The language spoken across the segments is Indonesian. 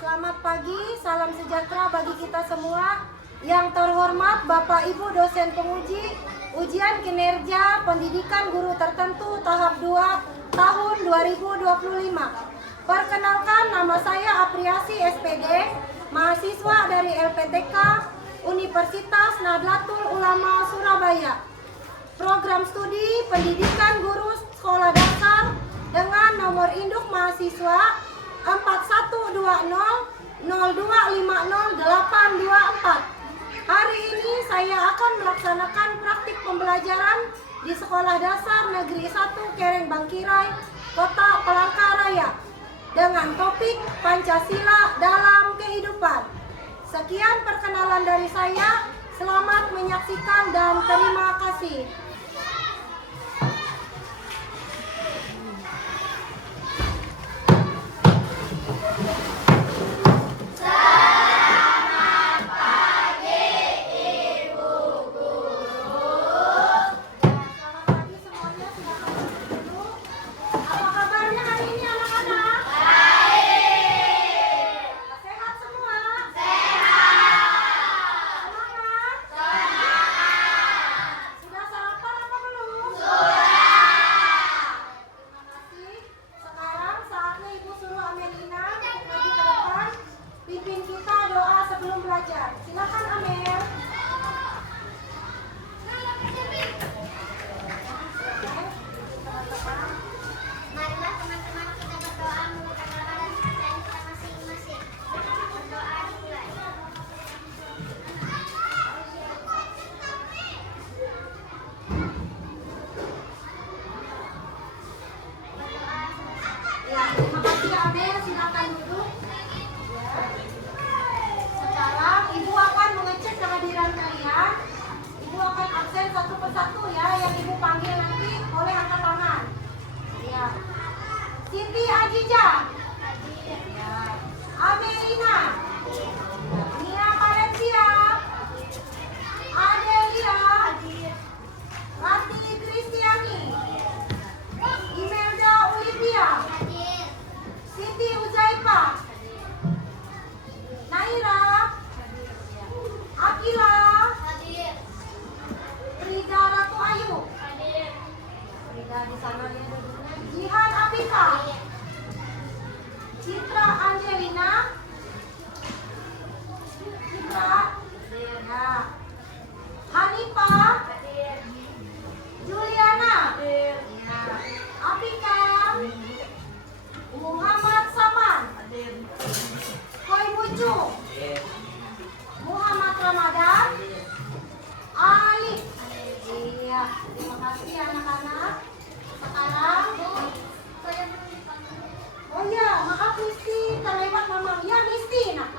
Selamat pagi, salam sejahtera bagi kita semua. Yang terhormat Bapak Ibu dosen penguji ujian kinerja pendidikan guru tertentu tahap 2 tahun 2025. Perkenalkan, nama saya Apriasi SPD, mahasiswa dari LPTK Universitas Nahdlatul Ulama Surabaya. Program studi pendidikan guru sekolah dasar dengan nomor induk mahasiswa 412002500824. Hari ini saya akan melaksanakan praktik pembelajaran di Sekolah Dasar Negeri 1 Kereng Bangkirai, Kota Palangkaraya, dengan topik Pancasila dalam Kehidupan. Sekian perkenalan dari saya. Selamat menyaksikan dan terima kasih. Silakan Amel. Marilah teman-teman kita berdoa mengutamakan kepercayaan kita masing-masing. Berdoa dimulai. Ya, terima kasih Amel. Silakan duduk. Sekarang Ibu akan mengecek kehadiran kalian. Ibu akan absen satu persatu ya, yang Ibu panggil nanti oleh angkat tangan. Ya. Siti Ajija. Ya. Amelina. Nia Valencia. Adelia. Rati Kristiani. Imelda Olivia. Siti Uzaifa. Naira. Akila. Frida Ratu Ayu. Frida di sana ya duduknya. Jihan Afika. Citra Angelina. Citra. Ya. Hanifah. Juliana. Ya. Afika. Muhammad Saman. Koi Bucu. Muhammad Ramadan. Ali. Iya, terima kasih anak-anak. Sekarang, oh ya, maaf Misti, terlewat mama. Ya Misti, nah.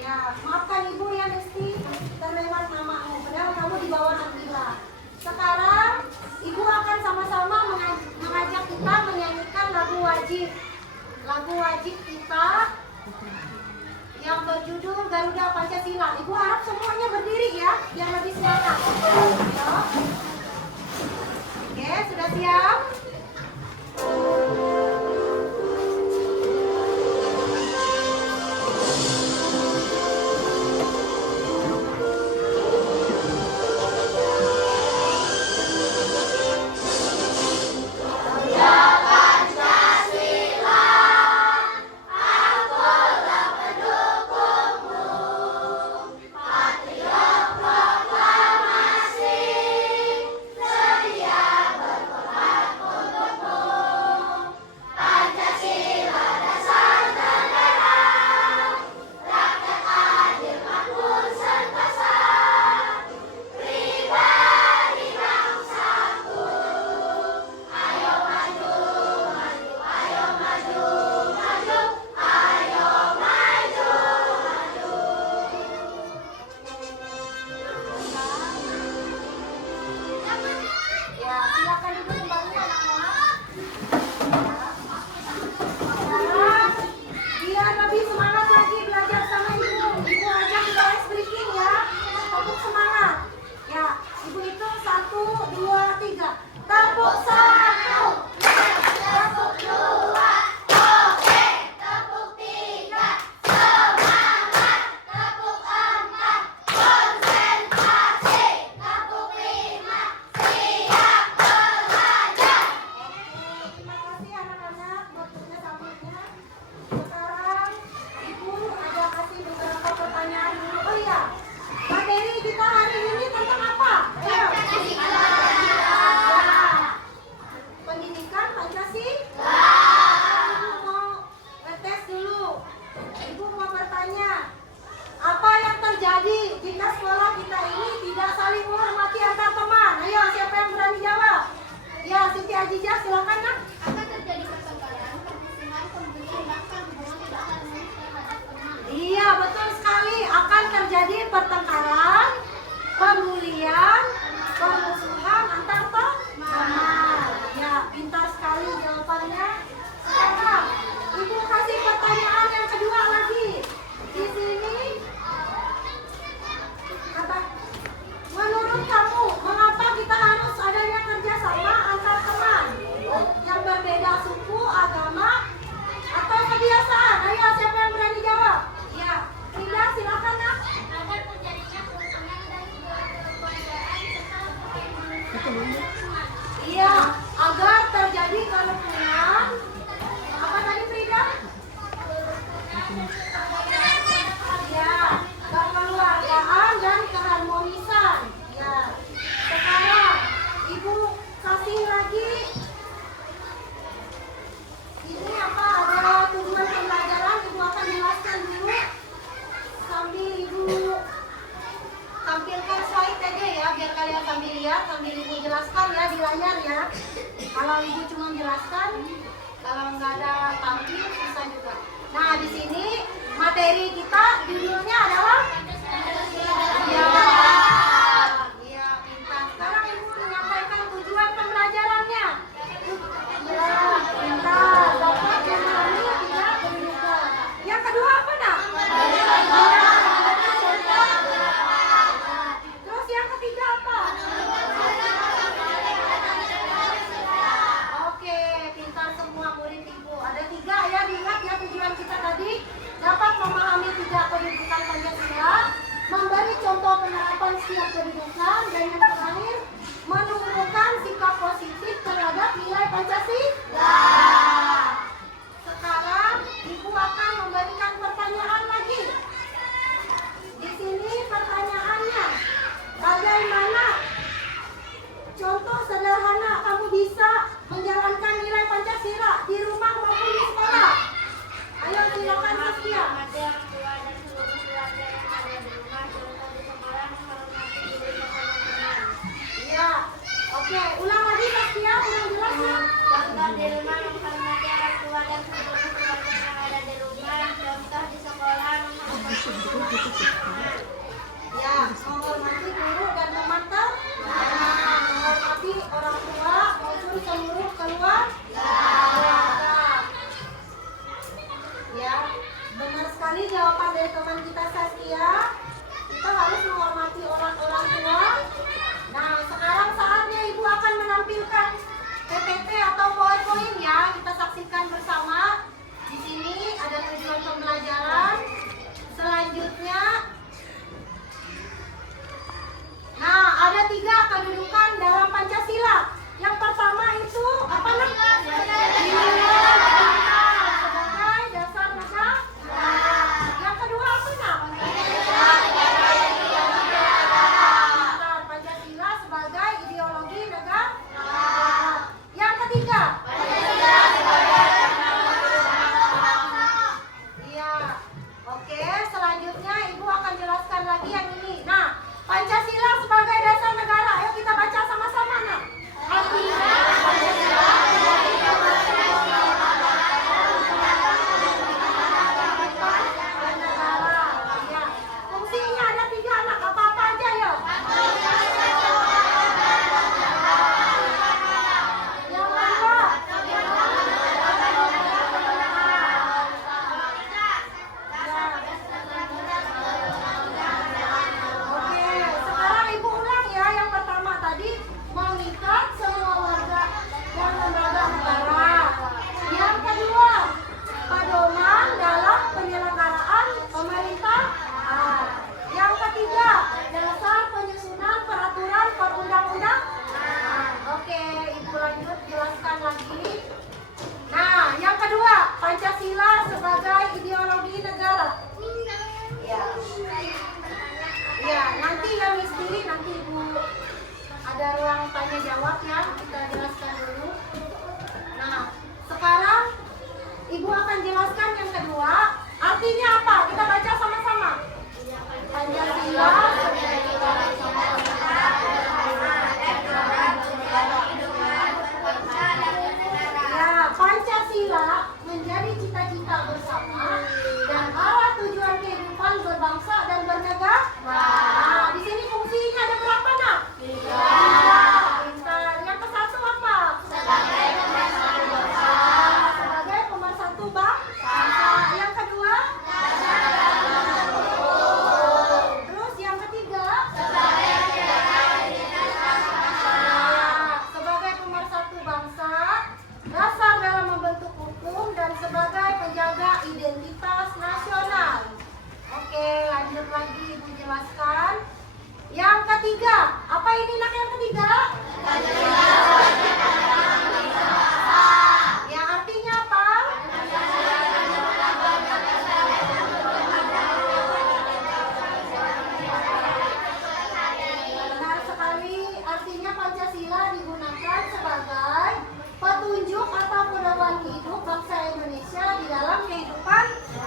Ya, maafkan Ibu ya Misti, terlewat mamamu. Padahal kamu di bawah Nabila. Sekarang, Ibu akan sama-sama mengajak kita menyanyikan lagu wajib. Lagu wajib kita yang berjudul Garuda Pancasila. Ibu harap semuanya berdiri ya, biar lebih semangat. Oke, sudah siap? Sedia berkorban. Ibu mau bertanya, apa yang terjadi jika sekolah kita ini tidak saling menghormati antar teman? Ayo, siapa yang berani jawab? Ya, Siti Ajijah, silakan nak. Akan terjadi pertengkaran, permusuhan, pembunuhan, bahkan hubungan tidak harmonis terhadap teman. Iya, betul sekali. Akan terjadi pertengkaran, pembulian, permusuhan antar teman. Ya, pintar sekali jawabannya. Sekarang, Ibu kasih pertanyaan yang kedua lagi. Di sini, kata, menurut kamu, mengapa kita harus adanya kerjasama antar teman yang berbeda suku, agama, atau kebiasaan? Ayo, siapa yang berani jawab? Ya, Frida, silakan nak. Agar terjadinya kerukunan dan kekeluargaan serta kebersamaan. Iya, agar terjadi kerukunan. Apa tadi Frida? Ya, kekeluargaan dan keharmonisan. Ya, sekarang Ibu kasih lagi. Ini apa? Ada tujuan pembelajaran. Ibu akan jelaskan dulu sambil Ibu tampilkan slide aja ya, biar kalian sambil lihat, sambil Ibu jelaskan ya di layar ya. Kalau Ibu cuma jelaskan, kalau nggak ada tampil susah juga. Nah, di sini materi kita judulnya adalah ya, iya pintar. Sekarang Ibu menyampaikan tujuan pembelajarannya. Ya, pintar. Dapat memahami tidak kedudukan. Yang kedua apa nak? Terus yang ketiga apa? Oke, pintar semua murid Ibu. Ada 3 ya, diingat ya tujuan kita tadi. Dapat memahami 3 kedudukan Pancasila, memberi contoh penerapan setiap kedudukan, dan yang terakhir menumbuhkan sikap positif terhadap nilai Pancasila. Sekarang Ibu akan memberikan pertanyaan lagi. Di sini pertanyaannya, bagaimana contoh sederhana kamu bisa menjalankan nilai Pancasila di rumah maupun di sekolah? Ayo silakan Saskia. Menghormati orang tua dan seluruh keluarga yang ada di rumah, contoh di sekolah menghormati guru dan teman-teman. Iya. Oke, ulang lagi Saskia, ulang jelas ya. Contoh di rumah menghormati orang tua dan seluruh keluarga yang ada di rumah, contoh di sekolah menghormati guru dan teman-teman. Ya, menghormati guru dan teman-teman. Menghormati orang tua maupun seluruh keluarga. Ya, benar sekali jawaban dari teman kita Saskia. Kita harus menghormati orang-orang tua. Nah, sekarang saatnya Ibu akan menampilkan PPT atau PowerPoint ya. Kita saksikan bersama. Di sini ada tujuan pembelajaran. Selanjutnya, nah ada 3 kedudukan dalam Pancasila. Yang pertama itu apa namanya? Sebagai dasar negara. Yang kedua apa nak? Pancasila sebagai ideologi negara. Yang ketiga? Iya. Oke, selanjutnya Ibu akan jelaskan lagi yang ini. Nah, Pancasila sebagai dasar negara. Ayo kita baca sama-sama nak. Artinya Pancasila negara. Ya. Fungsinya ada 3 anak. Apa-apa aja ya. Yang kedua. Oke, sekarang Ibu ulang ya. Yang pertama tadi mengikat semua warga dan lembaga negara. Yang kedua, pedoman dalam penyelenggaraan pemerintahan. Yang ketiga, dasar penyusunan peraturan perundang-undangan. Oke, Ibu lanjut jelaskan lagi. Nah, yang kedua, Pancasila sebagai ideologi negara. Ya. Ya, nanti yang misteri nanti Ibu ada ruang tanya jawab ya, kita jelaskan dulu. Nah, sekarang Ibu akan jelaskan yang kedua, arti ini nak yang ketiga? Ya, artinya apa? Benar sekali, artinya Pancasila digunakan sebagai petunjuk atau pedoman hidup bangsa Indonesia di dalam kehidupan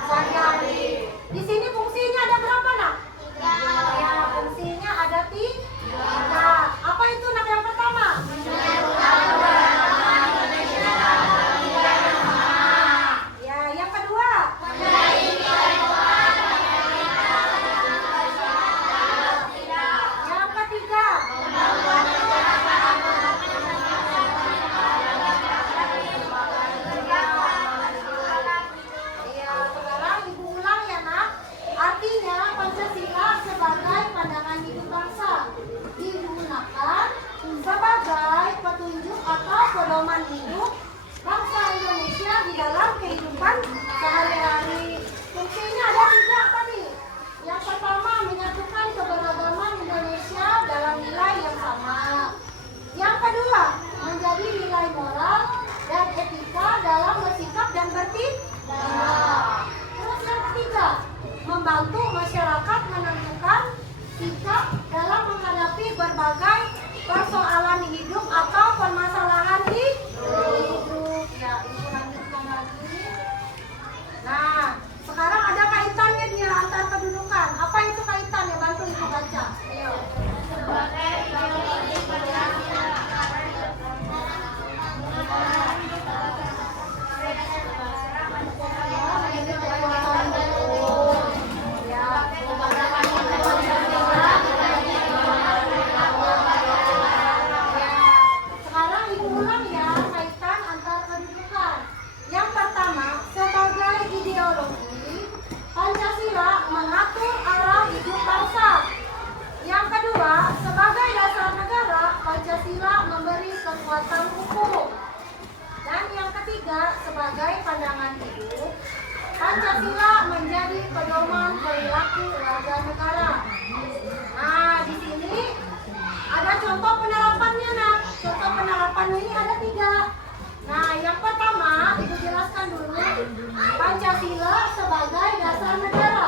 sehari-hari. Di sini fungsinya ada berapa nak? Ya, fungsinya ada tiga. Apa itu nak yang pertama? Ya, yang kedua? Yang ketiga? Iya, sekarang ibu ulang ya nak. Artinya Pancasila sebagai pandangan hidup bangsa digunakan sebagai petunjuk atau pedoman hidup bangsa Indonesia di dalam kehidupan sehari-hari. Fungsinya ada tiga tadi. Yang pertama, menyatukan keberagaman Indonesia dalam nilai yang sama. Yang kedua, menjadi nilai moral dan etika dalam bersikap dan bertindak. Terus yang ketiga, membantu masyarakat menentukan sikap dalam menghadapi berbagai persoalan hidup atau permasalahan hidup. Ya, ibu lanjutkan lagi. Nah, sekarang ada kaitannya dia antar kedudukan. Apa itu kaitannya? Bantu ibu baca. Ayo. Sebagai ideologi Pancasila Sekarang ibu ulang ya kaitan antar kedudukan. Yang pertama, sebagai ideologi, Pancasila mengatur arah hidup bangsa. Yang kedua, sebagai dasar negara, Pancasila memberi kekuatan hukum. Dan yang ketiga, sebagai pandangan hidup, Pancasila menjadi pedoman perilaku warga negara. Nah, di sini ada contoh penerapannya nak. Contoh penerapan ini ada tiga. Nah, yang pertama, ibu jelaskan dulu Pancasila sebagai dasar negara.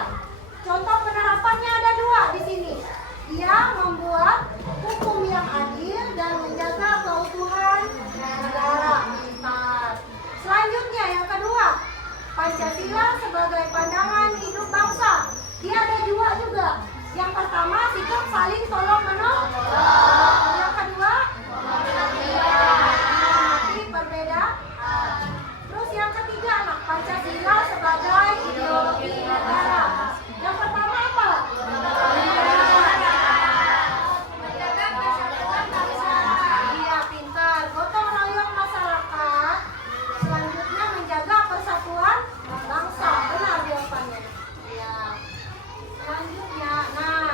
Contoh penerapannya ada dua di sini. Dia membuat hukum yang adil dan menjaga keutuhan negara. Pintar. Selanjutnya yang kedua, Pancasila sebagai pandangan hidup bangsa. Dia ada dua juga. Yang pertama, sikap saling tolong menolong. Yang kedua, menghormati perbedaan. Terus yang ketiga, anak Pancasila sebagai ideologi negara. Yang pertama apa? menjaga persatuan bangsa. Iya, pintar. Gotong royong masyarakat. Selanjutnya menjaga persatuan bangsa. Benar jawabannya. Iya. Selanjutnya, nah,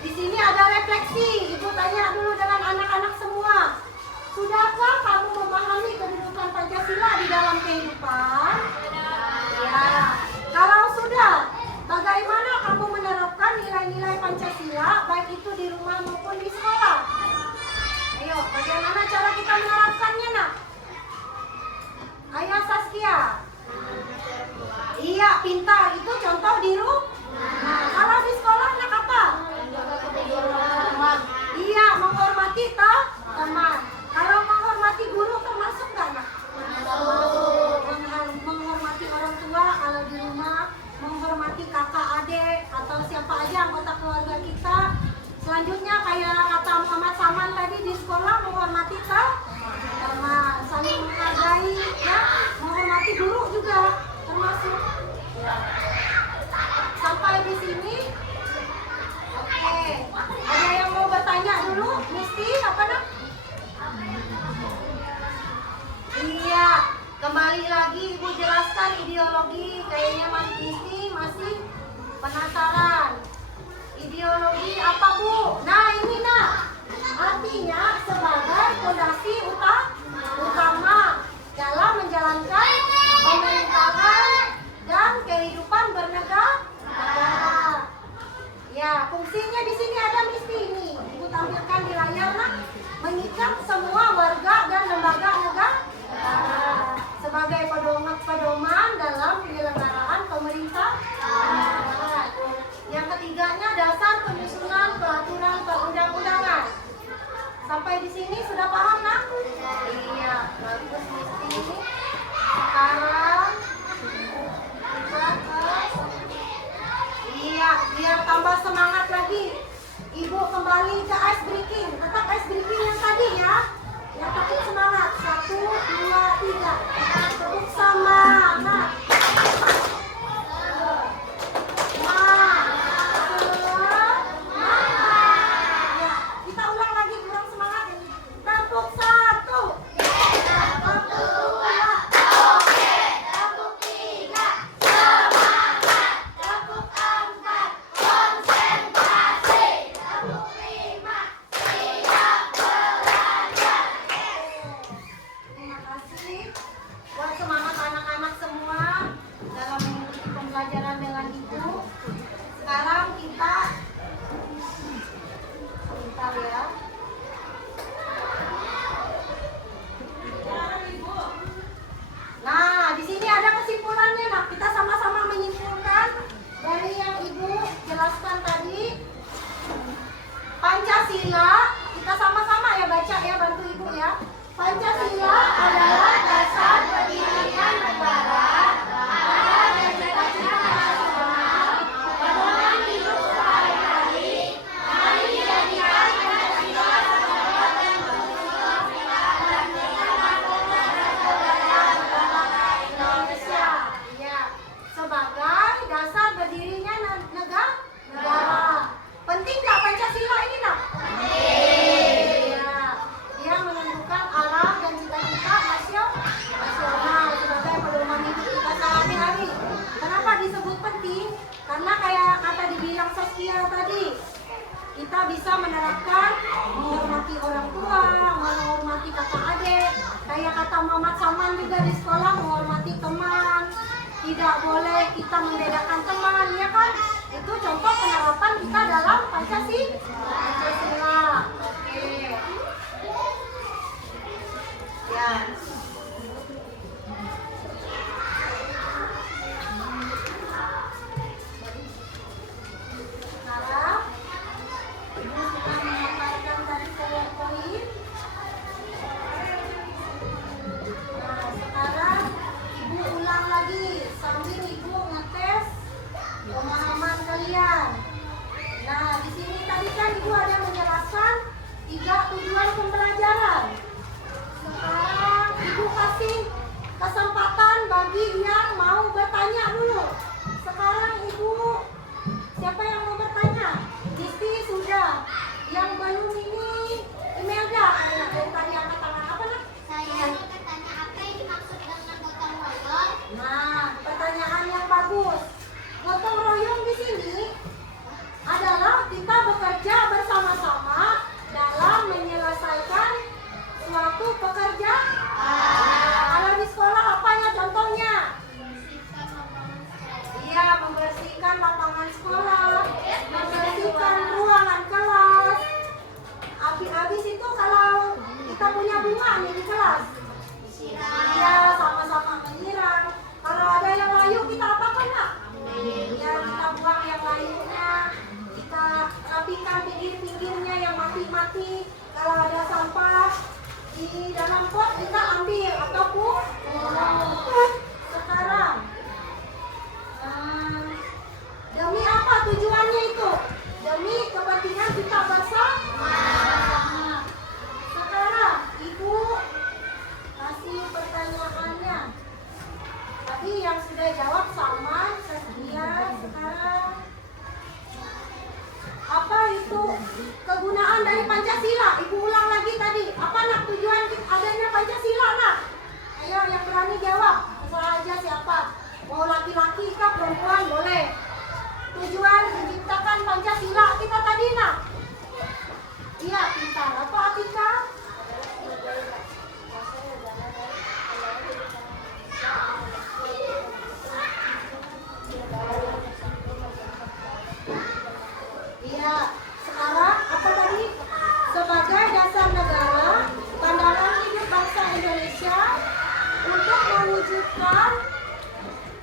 di sini ada refleksi. Ibu tanya dulu dengan anak-anak semua. Sudahkah kamu memahami kedudukan Pancasila di dalam kehidupan? Ya. Kalau sudah, bagaimana kamu menerapkan nilai-nilai Pancasila baik itu di rumah maupun di sekolah? Ayo, bagaimana cara kita menerapkannya, nak? Ayo, Saskia. Iya, pintar. Itu contoh di rumah. Nah, kalau di sekolah, nak apa? Iya, menghormati teman. Kalau menghormati guru termasuk nggak, nak? Menghormati orang tua kalau di rumah, menghormati kakak, adik, atau siapa aja anggota keluarga kita. Selanjutnya kayak kata Muhammad Saman tadi di sekolah, menghormati teman, saling menghargai, ya, menghormati guru juga termasuk. Sampai di sini, oke. Ada yang mau bertanya dulu? Misti, apa nak? Iya, kembali lagi ibu jelaskan ideologi. Kayaknya Mas Misti masih penasaran. Ideologi apa bu? Nah ini nak, artinya sebagai fondasi utama dalam menjalankan pemerintahan dan kehidupan bernegara. Ya, fungsinya di sini ada Misti ini. Ibu tampilkan di layar semangat lagi. Ibu kembali ke ice breaking. Tetap ice breaking yang tadi ya. Yang tetap semangat. 1, 2, 3. Tepuk sama. Nah. Pancasila, kita sama-sama ya baca ya, bantu ibu ya. Pancasila adalah dasar pendirian negara, dan cita-cita nasional, pedoman hidup sehari-hari. Mari jadikan Pancasila sebagai dan negara Indonesia. Ya, sebagai dasar berdirinya negara. Penting nggak Pancasila ini nak? Iya. Dia menentukan arah dan cita-cita nasional sebagai pedoman hidup kita sehari-hari. Kenapa disebut penting? Karena kayak kata dibilang Saskia tadi, kita bisa menerapkan menghormati orang tua, menghormati kakak adik. Kayak kata Mamat Saman juga di sekolah, menghormati teman. Tidak boleh kita membedakan teman, ya kan? Itu contoh penerapan kita dalam Pancasila. Oke. Ya. Sekarang Ibu sudah memaparkan tadi poin-poin. Nah, sekarang Ibu ulang lagi sambil Ibu ngetes pemahaman kalian. Nah, di sini tadi kan Ibu ada menjelaskan 3 tujuan pembelajaran. Sekarang Ibu kasih kesempatan bagi yang mau bertanya dulu. Sekarang Ibu, siapa yang mau bertanya? Disti sudah. Yang belum ini Imelda. Dari tadi angkat tangan apa nak? Saya mau bertanya apa yang dimaksud dengan gotong royong? Nah, pertanyaan yang bagus. Gotong royong di sini adalah kita bekerja bersama-sama dalam menyelesaikan suatu pekerjaan. Kalau di sekolah apanya contohnya? Iya, membersihkan lapangan sekolah, membersihkan ruangan kelas. Habis itu kalau kita punya bunga nih di kelas, iya sama-sama menyiram. Kalau ada yang layu kita apakan nak? Ya kita buang yang layunya, kita rapikan pinggir-pinggirnya yang mati-mati. Kalau ada sampah di dalam pot kita ambil ataupun sekarang demi apa tujuannya itu? Demi kepentingan kita bersama. Sekarang Ibu kasih pertanyaannya. Tadi yang sudah jawab sama Saskia. Sekarang apa itu kegunaan dari Pancasila? Ibu ulang lagi tadi. Apa nak tujuan adanya Pancasila nak? Ayo yang berani jawab. Terserah aja siapa. Mau laki-laki kah perempuan boleh. Tujuan menciptakan Pancasila kita tadi nak? Iya pintar. Apa Atika? Iya, sekarang apa tadi? Sebagai dasar negara, pandangan hidup bangsa Indonesia untuk mewujudkan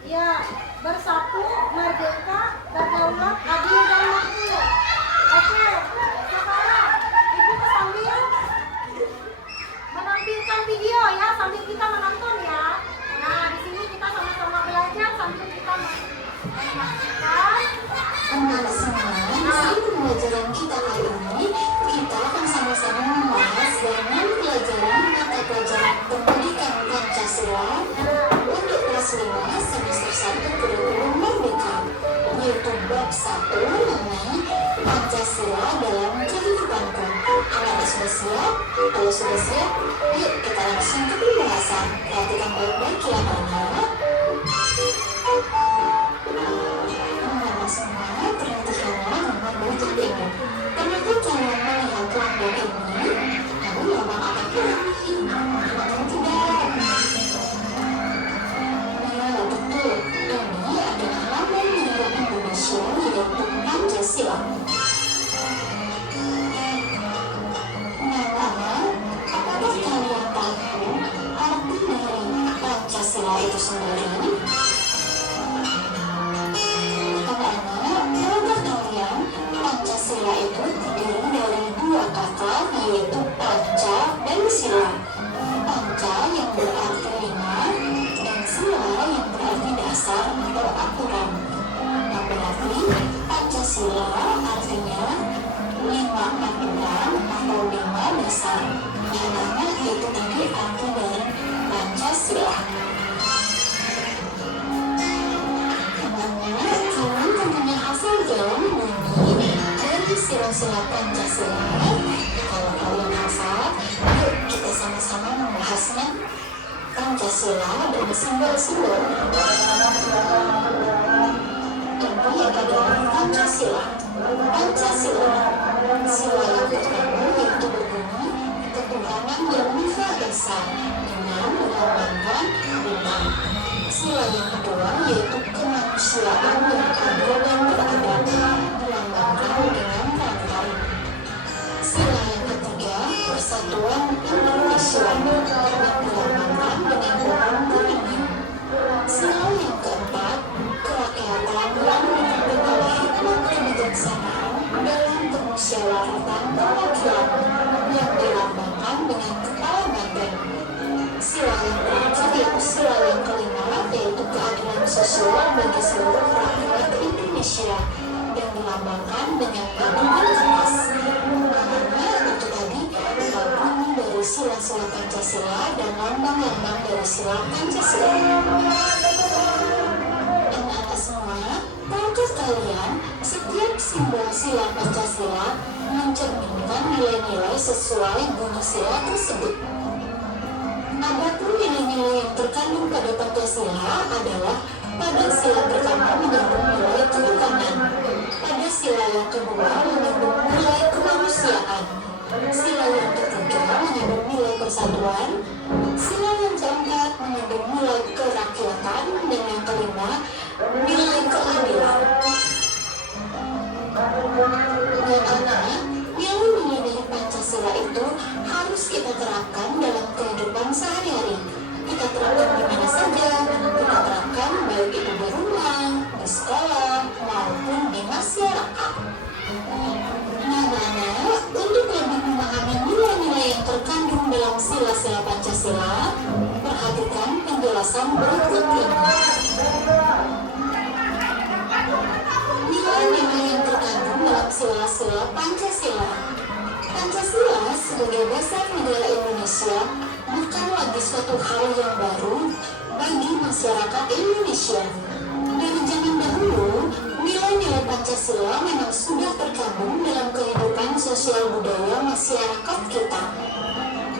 ya bersatu, merdeka, berdaulat, adil dan makmur. Oke, sekarang Ibu sambil menampilkan video ya, sambil kita menonton ya. Nah, di sini kita sama-sama belajar sambil kita menyaksikan. Di pembelajaran kita kali ini, kita akan sama-sama membahas dengan pelajaran mata pelajaran pendidikan Pancasila untuk kelas 5 semester 1 kurikulum Merdeka, yaitu bab 1 mengenai Pancasila dalam kehidupanku. Anak sudah siap? Kalau sudah siap, yuk kita langsung ke pembahasan. Perhatikan baik-baik ya anak. Semua perhatikanlah dengan baik ini. Pernahkah kalian melihat lambang ini? Lalu lambang apa ini? Atau tidak? Nah, betul. Ini adalah lambang negara Indonesia, yaitu Pancasila. Nah, apakah kalian tahu arti dari Pancasila itu sendiri? Pancasila itu terdiri dari dua kata, yaitu panca dan sila. Panca yang berarti lima dan sila yang berarti dasar atau aturan. Yang berarti Pancasila artinya lima aturan atau lima dasar. Yang mana itu tadi arti dari Pancasila. Namanya kalian tentunya hafal dong dari sila-sila Pancasila. Kalau kalian hafal, yuk kita sama-sama membahasnya. Pancasila dan simbol-simbol. Ini adalah Pancasila. Pancasila, sila yang pertama yaitu berbunyi ketuhanan yang Maha Esa dengan melambangkan bintang. Sila yang kedua yaitu kemanusiaan yang adil dan beradab, melambangkan dengan rantai. Sila yang ketiga persatuan Indonesia yang dilambangkan dengan pohon beringin. Sila yang keempat kerakyatan yang dibekali hikmat kebijaksanaan dalam permusyawaratan perwakilan yang dilambangkan dengan kepala banteng. Sila yang terakhir yaitu sila yang kelima, yaitu keadilan sosial bagi seluruh rakyat Indonesia yang dilambangkan dengan batu dan kertas. Karena itu tadi gabungan dari sila-sila Pancasila dan lambang-lambang dari sila Pancasila. Anak-anak semua, tahukah kalian setiap simbol sila Pancasila mencerminkan nilai-nilai sesuai bunyi sila tersebut. Adapun nilai-nilai yang terkandung pada Pancasila adalah pada sila pertama mengandung nilai ketuhanan, pada sila yang kedua mengandung nilai kemanusiaan, sila yang ketiga mengandung nilai persatuan, sila yang keempat mengandung nilai kerakyatan, dan yang kelima nilai keadilan. Dan anak, nilai-nilai dari Pancasila itu harus kita terapkan dalam kehidupan sehari-hari. Kita terapkan di mana saja, kita terapkan baik itu di rumah, di sekolah, maupun di masyarakat. Nah, untuk lebih memahami nilai-nilai yang terkandung dalam sila-sila Pancasila, perhatikan penjelasan berikut ini. Nilai-nilai yang terkandung dalam sila-sila Pancasila. Pancasila sebagai dasar negara Indonesia bukan lagi suatu hal yang baru bagi masyarakat Indonesia. Dari zaman dahulu, nilai-nilai Pancasila memang sudah terkandung dalam kehidupan sosial budaya masyarakat kita.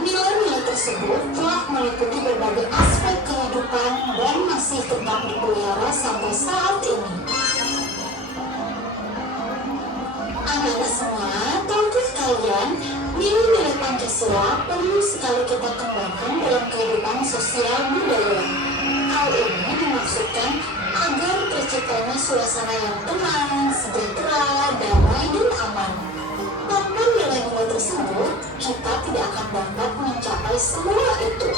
Nilai-nilai tersebut telah meliputi berbagai aspek kehidupan dan masih tetap dipelihara sampai saat ini. Anak-anak semua, tahukah kalian, nilai-nilai Pancasila perlu sekali kita kembangkan dalam kehidupan sosial budaya. Hal ini dimaksudkan agar terciptanya suasana yang tenang, sejahtera, damai, dan aman. Tanpa nilai-nilai tersebut, kita tidak akan dapat mencapai semua itu.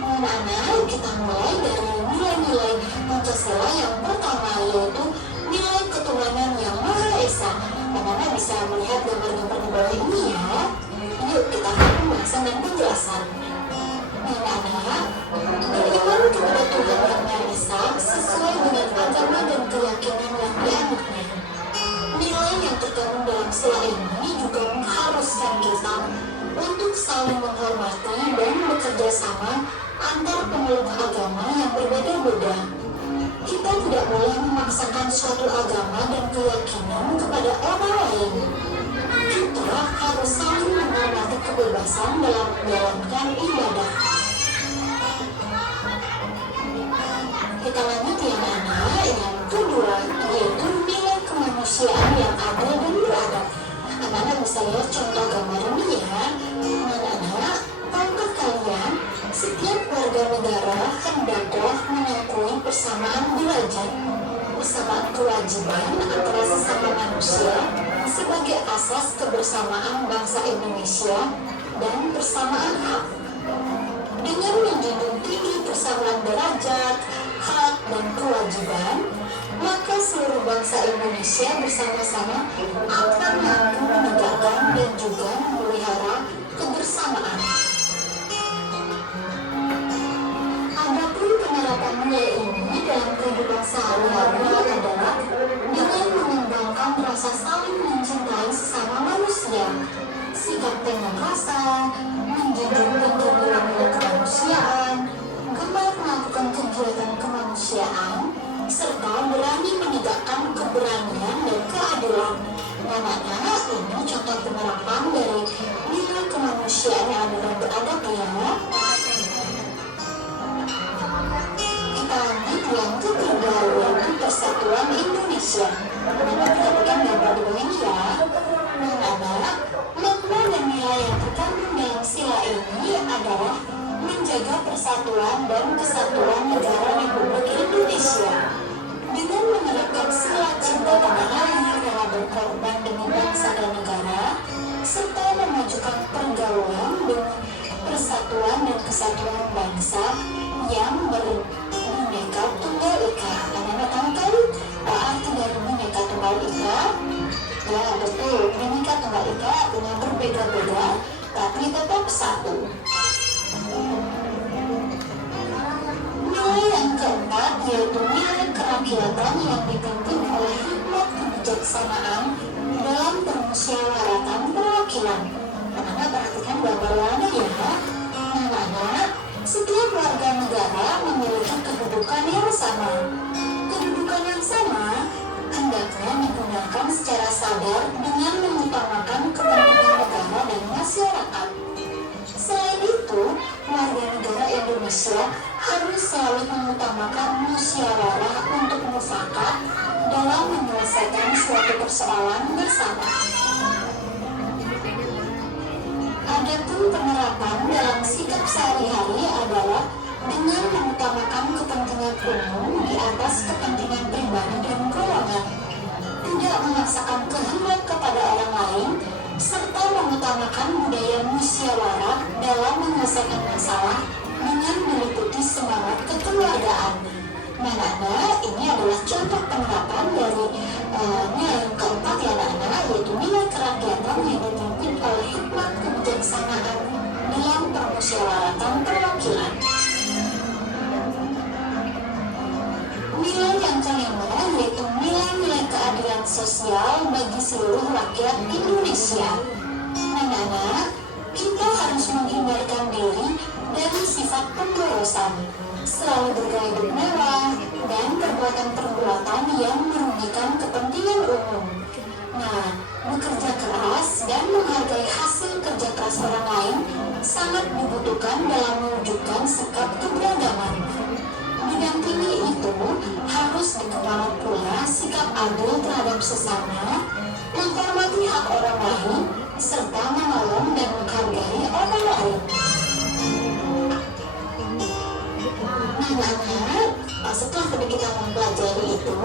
Anak-anak, kita mulai dari nilai-nilai Pancasila yang pertama, yaitu nilai ketuhanan yang Maha Esa. Anak-anak bisa melihat gambar-gambar di bawah ini ya. Yuk kita akan pembahasan dan penjelasan. Anak-anak, beriman kepada Tuhan yang Maha Esa sesuai dengan agama dan keyakinan yang bersama antar pemeluk agama yang berbeda-beda. Kita tidak boleh memaksakan suatu agama dan keyakinan kepada orang lain. Kita harus saling menghormati kebebasan dalam menjalankan ibadah. Kita lanjut yang kedua, yaitu nilai kemanusiaan yang adil dan beradab. Anak-anak bisa lihat contoh gambar ini ya. Anak-anak, tahukah kalian, setiap warga negara hendaklah mengakui persamaan derajat, persamaan kewajiban antara sesama manusia sebagai asas kebersamaan bangsa Indonesia dan persamaan hak. Dengan menjunjung tinggi persamaan derajat, hak, dan kewajiban, maka seluruh bangsa Indonesia bersama-sama akan mampu menegakkan dan juga memelihara kebersamaan. Adapun penerapan nilai ini dalam kehidupan sehari-hari adalah dengan mengembangkan rasa saling mencintai sesama manusia, sikap tengah rasa, menjunjung tinggi nilai-nilai kemanusiaan, gemar melakukan kegiatan kemanusiaan, serta berani menegakkan keberanian dan keadilan. Anak-anak, ini contoh penerapan dari nilai kemanusiaan yang adil dan beradab ya. Kita lanjut yang ketiga, yaitu Persatuan Indonesia. Perhatikan gambar di bawah ini ya. Anak-anak, makna dan nilai yang terkandung dalam sila ini adalah menjaga persatuan dan kesatuan negara Republik Indonesia. Dengan menerapkan sila cinta tanah air, rela berkorban demi bangsa dan negara, serta memajukan pergaulan dengan persatuan dan kesatuan bangsa yang Bhinneka Tunggal Ika. Anak-anak tahu kan arti dari Bhinneka Tunggal Ika? Ya betul, Bhinneka Tunggal Ika artinya berbeda-beda tapi tetap satu. Nilai yang keempat yaitu nilai kerakyatan yang dipimpin oleh hikmat kebijaksanaan dalam permusyawaratan perwakilan. Anak-anak perhatikan gambarannya ya. Anak-anak, setiap warga negara memiliki kedudukan yang sama. Kedudukan yang sama hendaknya digunakan secara sadar dengan mengutamakan kepentingan negara dan masyarakat. Selain itu, warga negara Indonesia harus selalu mengutamakan musyawarah untuk mufakat dalam menyelesaikan suatu persoalan bersama. Adapun penerapan dalam sikap sehari-hari adalah dengan mengutamakan kepentingan umum di atas kepentingan pribadi dan golongan, tidak memaksakan kehendak kepada orang lain, serta mengutamakan budaya musyawarah dalam menyelesaikan masalah dengan meliputi semangat kekeluargaan. Anak-anak, ini adalah contoh penerapan dari nilai yang keempat ya anak-anak, yaitu nilai kerakyatan yang dipimpin oleh hikmat kebijaksanaan dalam permusyawaratan perwakilan. Nilai yang kelima yaitu nilai-nilai keadilan sosial bagi seluruh rakyat Indonesia. Anak-anak, kita harus menghindarkan diri dari sifat pemborosan, selalu bergaya hidup mewah, dan perbuatan-perbuatan yang merugikan kepentingan umum. Nah, bekerja keras dan menghargai hasil kerja keras orang lain sangat dibutuhkan dalam mewujudkan sikap keberagaman. Didampingi itu harus dikembangkan pula sikap adil terhadap sesama, menghormati hak orang lain, serta menolong dan menghargai orang lain. Anak-anak, setelah tadi kita mempelajari itu,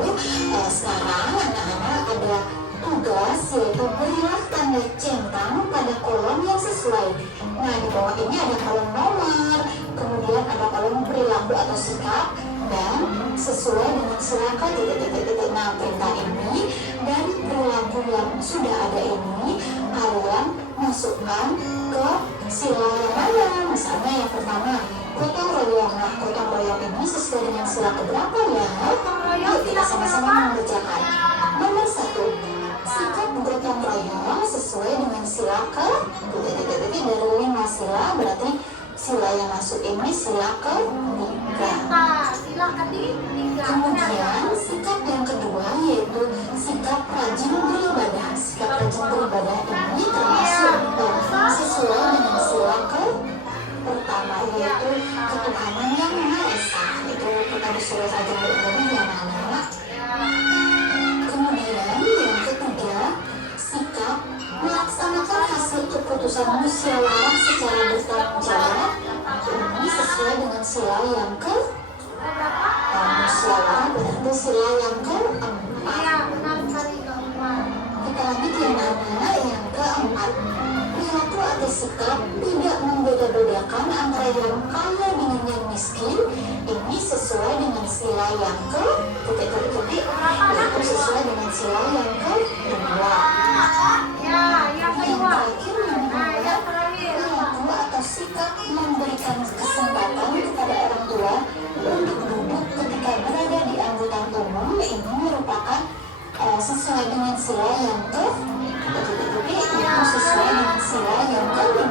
sekarang anak-anak ada tugas yaitu berilah tanda centang pada kolom yang sesuai. Nah, di bawah ini ada kolom nomor, kemudian ada kolom perilaku atau sikap, dan sesuai dengan silakan titik-titik. Nah, perintah ini dari perilaku yang sudah ada ini kalian masukkan ke sila yang mana. Misalnya yang pertama, gotong royong. Nah, gotong royong ini sesuai dengan sila keberapa ya? Yuk kita sama-sama mengerjakan. Nomor 1, sikap gotong royong sesuai dengan sila ke titik-titik dari 5 sila, berarti Sila yang masuk ini sila ketiga. Nah, sila ketiga. Kemudian sikap yang kedua yaitu sikap rajin beribadah. Sikap rajin beribadah ini termasuk sesuai dengan sila pertama yaitu ketuhanan yang Maha Esa. Itu kita disuruh rajin beribadah ya anak-anak. Kemudian yang ketiga sikap melaksanakan hasil keputusan musyawarah secara bertanggung jawab. Ini sesuai dengan sila yang musyawarah berarti sila yang keempat. Iya, benar sekali keempat. Kita lanjut yang anak yang keempat. Perilaku atau sikap tidak membeda-bedakan antara yang kaya dengan yang miskin. Ini sesuai dengan sila yang titik-titik yaitu sesuai dengan sila yang kedua. Ya, yang kedua. Nah, yang terakhir. Perilaku atau sikap memberikan kesempatan kepada orang tua untuk duduk ketika berada di angkutan umum. Ini merupakan sesuai dengan sila yang yaitu sesuai dengan sila yang kelima.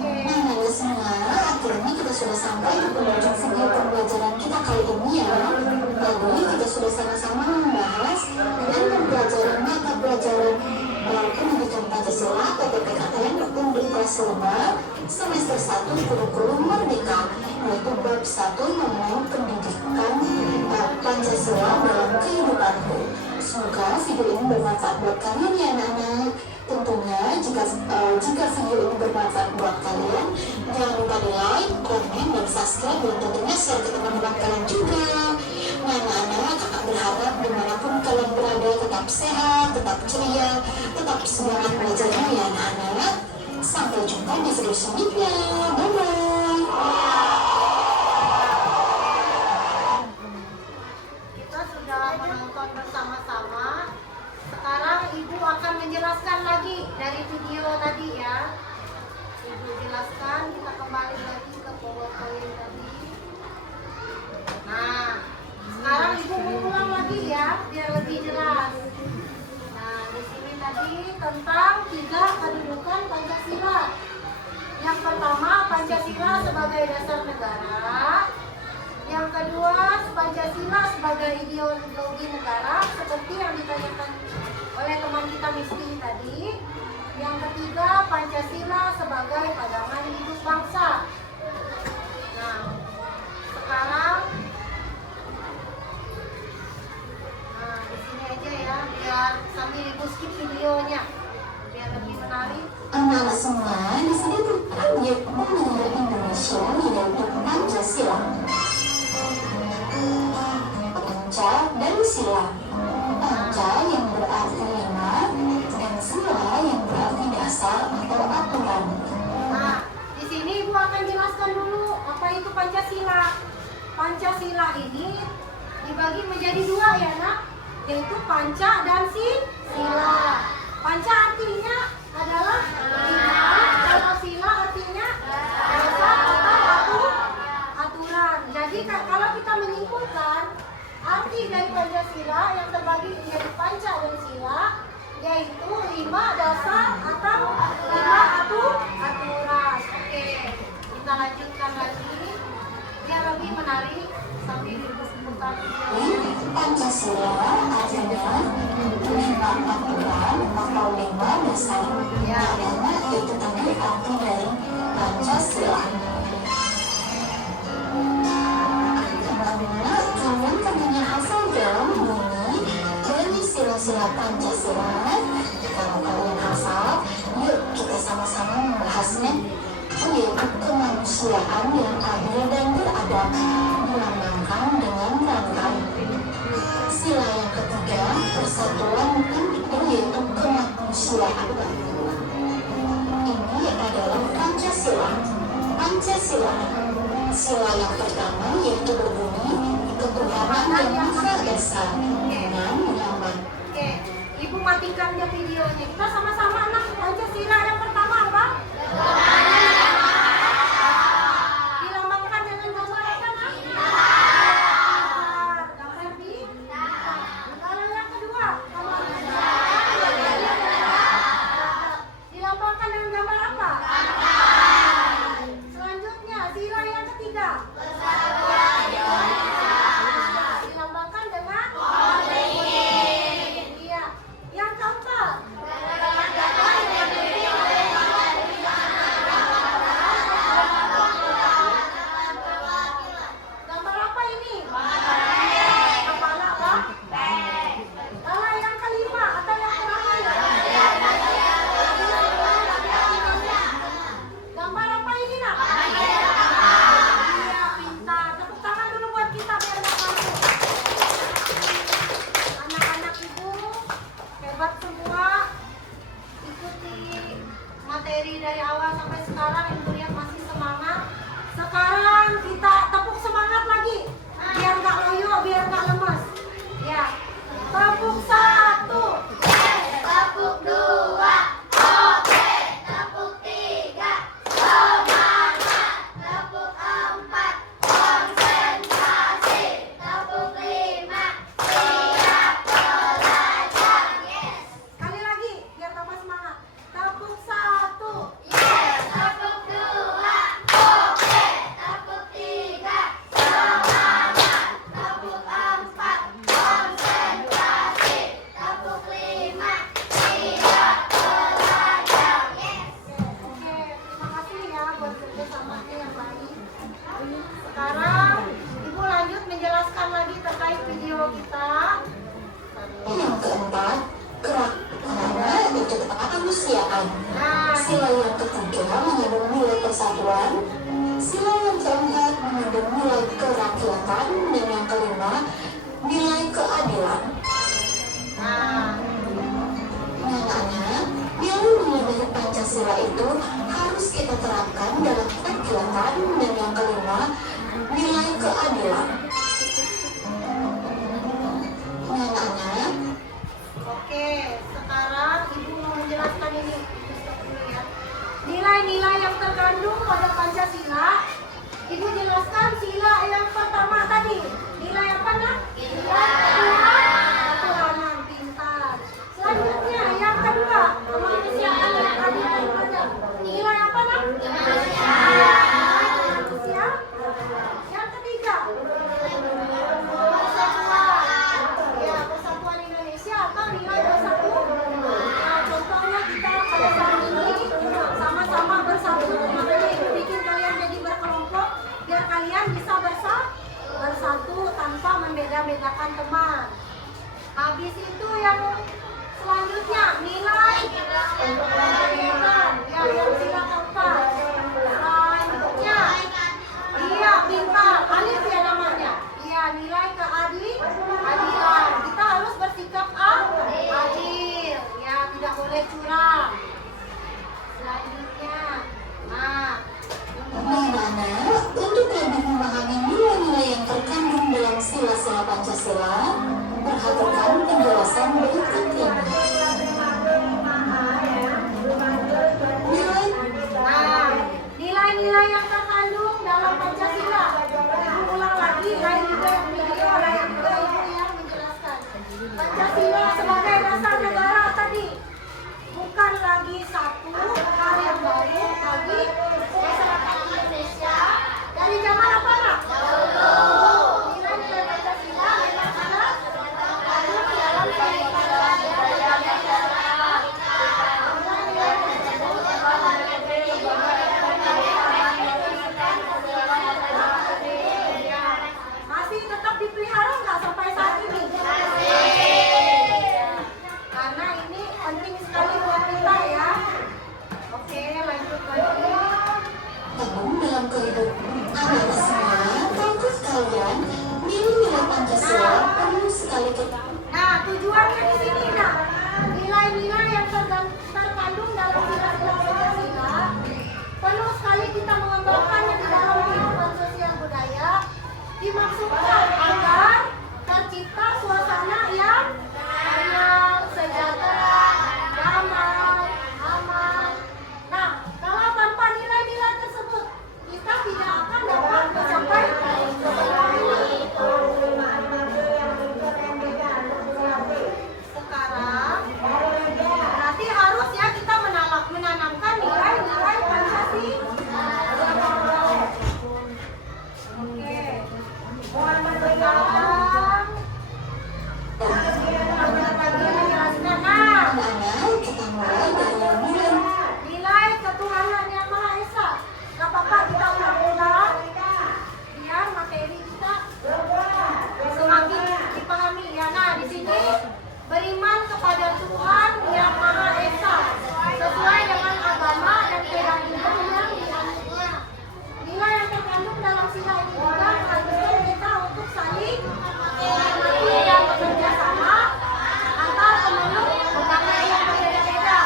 Nah, semua akhirnya kita sudah sampai di penghujung video pembelajaran kita kali ini ya. Tadi kita sudah sama-sama membahas dan mempelajari mata pelajaran pendidikan Pancasila atau PPKN untuk kelas 5 semester 1 kurikulum Merdeka, yaitu bab 1 mengenai pendidikan Pancasila dalam kehidupanku. Semoga video ini bermanfaat buat kalian ya anak-anak. Tentunya jika video ini bermanfaat buat kalian, jangan lupa di like, komen, dan subscribe, dan tentunya share ke teman-teman kalian juga. Nah anak-anak, kakak berharap dimanapun kalian berada tetap sehat, tetap ceria, tetap semangat belajarnya ya anak-anak. Sampai jumpa di video selanjutnya. Bye-bye. Kita sudah menonton bersama-sama. Sekarang Ibu akan menjelaskan lagi dari video tadi ya. Ibu jelaskan, kita kembali lagi ke poin tadi. Nah, sekarang Ibu mengulang lagi ya, biar lebih jelas. Nah, di sini tadi tentang 3 kedudukan Pancasila. Yang pertama, Pancasila sebagai dasar negara. Yang kedua, Pancasila sebagai ideologi negara seperti yang ditanyakan oleh teman kita Misti tadi. Yang ketiga, Pancasila sebagai pegangan hidup bangsa. Nah, sekarang di sini aja ya, biar sambil Ibu skip videonya biar lebih menarik. Anak-anak semua, di sini terpanggil negara Indonesia yaitu Pancasila. Panca dan sila. Panca yang berarti 5 dan sila yang berarti dasar atau aturan. Nah, di sini Ibu akan jelaskan dulu apa itu Pancasila. Pancasila ini dibagi menjadi 2 ya nak, yaitu panca dan sila. Panca artinya adalah 5, kalau sila artinya dasar atau aturan. Jadi kalau kita menyimpulkan arti dari Pancasila yang terbagi menjadi panca dan sila, yaitu 5 dasar atau 5 aturan. Oke, kita lanjutkan lagi biar lebih menarik sambil disebutkan. Pancasila artinya 5 aturan atau 5 dasar. Ya. Karena itu tadi arti dari Pancasila. Kalian tentunya hafal dong bunyi dari sila-sila Pancasila. Kalau kalian hafal, yuk kita sama-sama membahasnya, yaitu kemanusiaan yang adil dan beradab, dilambangkan dengan rangkai. Sila yang ketiga, persatuan yaitu kemanusiaan. Ini adalah Pancasila. Pancasila. Sila yang pertama yaitu berbunyi ketuhanan yang Maha Esa dengan menyambar. Oke, Ibu matikan ya videonya. Kita sama-sama anak Pancasila yang pertama apa? Dilambangkan dengan gambar apa nak? Gambar bintang. Kalau yang kedua, dilambangkan dengan gambar apa? lagi terkait video kita. Yang keempat, gerak anak-anak untuk kemanusiaan. Sila yang ketiga mengandung nilai persatuan. Sila yang keempat mengandung nilai kerakyatan. Dan yang kelima, nilai keadilan. Anak-anak, nilai-nilai dari Pancasila itu harus kita terapkan dalam kegiatan. Dan yang kelima, nilai keadilan. Anak-anak, Oke, sekarang Ibu mau menjelaskan ini. Stop dulu ya. Nilai-nilai yang terkandung pada Pancasila. Ibu jelaskan sila yang pertama tadi. Nilai apa, Nak? Ketuhanan, pintar. Selanjutnya yang kedua, kemanusiaan yang adil dan beradab. Nilai apa, Nak? Manusia. Yang ketiga, persatuan. Ya, persatuan Indonesia atau nilai bersatu. Nah, contohnya kita pada saat ini sama-sama bersatu. Makanya Ibu bikin kalian jadi berkelompok biar kalian bisa bersatu tanpa membeda-bedakan teman. Habis itu yang selanjutnya nilai keadilan. Ya, yang sila keempat. Selanjutnya, iya pintar, alif ya namanya. Iya, nilai keadilan. Kita harus bersikap adil. Ya, tidak boleh curang. Selanjutnya, anak-anak, untuk lebih memahami nilai-nilai yang terkandung dalam sila-sila Pancasila, perhatikan penjelasan berikut ini. Nilai-nilai yang terkandung dalam Pancasila. Ibu ulang lagi, lain juga yang video, lain juga Ibu yang menjelaskan. Pancasila sebagai dasar negara tadi bukan lagi satu hal yang baru bagi masyarakat Indonesia dari zaman apa, Nak? Nilai-nilai Pancasila memang sudah terkandung dalam kehidupan negara. Masih tetap dipelihara nggak sampai saat ini? Karena ini penting sekali buat kita ya. Oke, lanjut lagi. Namun dalam kehidupan anak semua, tahukah kalian, nilai-nilai Pancasila perlu sekali kita. Nah, tujuannya di sini, Nak. Nilai-nilai yang terkandung dalam sila-sila Pancasila perlu sekali kita mengembangkannya di dalam kehidupan sosial budaya. Dimaksudkan agar tercipta suasana yang tenang, sejahtera, damai, aman. Nah, kalau tanpa nilai-nilai tersebut, kita tidak akan dapat mencapai kebenaran ini. Sekarang berarti harus ya kita menanamkan nilai-nilai Pancasila. Oke, mohon berkenan. Menjelaskan. Nah, Anak-anak, kita mulai dari nilai. nilai ketuhanan yang Maha Esa. Gak apa-apa kita ulang-ulang biar materi kita semakin dipahami ya. Nah, di sini beriman kepada Tuhan yang Maha Esa sesuai dengan agama dan keyakinan yang dianutnya. Nilai yang terkandung dalam sila ini juga mengharuskan kita untuk saling menghormati dan bekerja sama antar pemeluk agama yang berbeda-beda.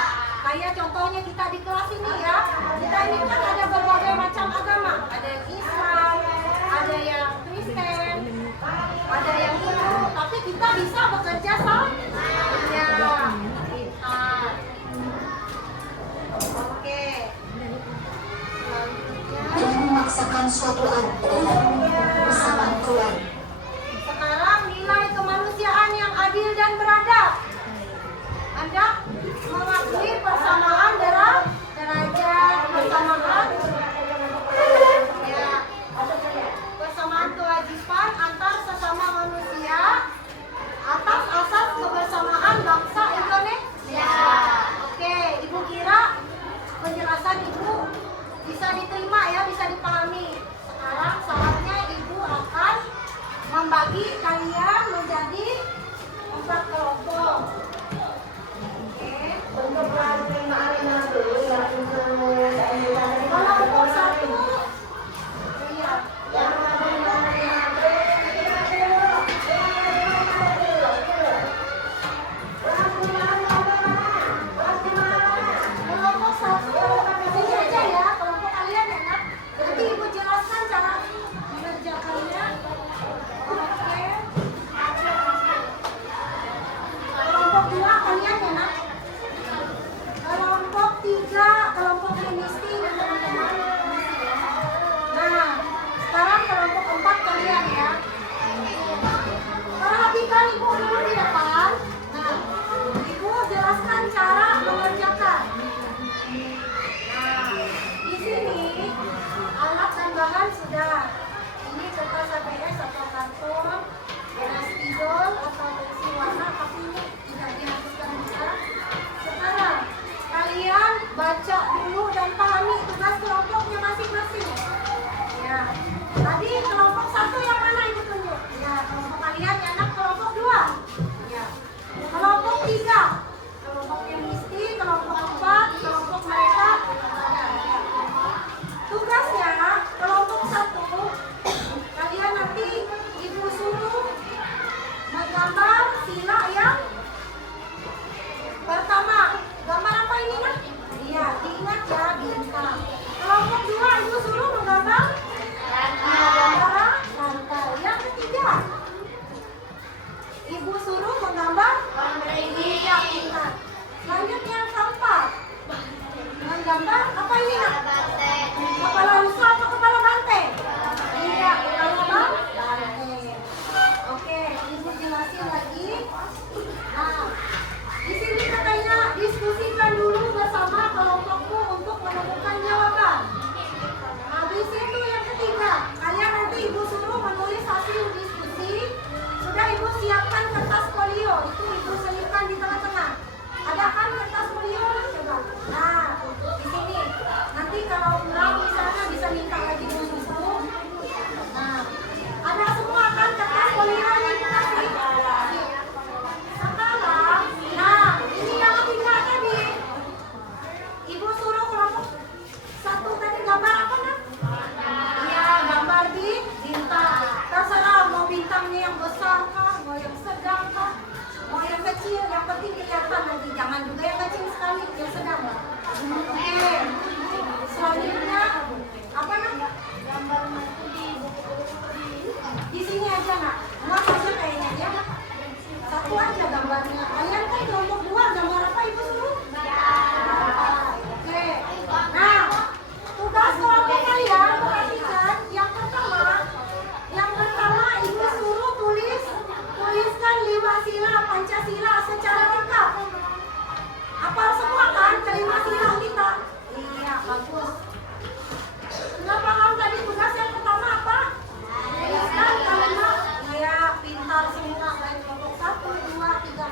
Kayak contohnya kita di kelas ini ya, kita ini kan ada berbagai macam agama. Ada yang Islam, ada yang Kristen, ada yang Hindu, tapi kita bisa bekerja sama. Ya, pintar. Oke. Selanjutnya. Dan memaksakan suatu aturan bersama keluarga. Sekarang nilai kemanusiaan yang adil dan beradab. Anda mengakui persamaan derajat, persamaan ya, persamaan kewajiban antar sesama manusia atas asas kebersamaan bangsa Indonesia. Oke, Ibu kira penjelasan Ibu bisa diterima ya, bisa dipahami. Sekarang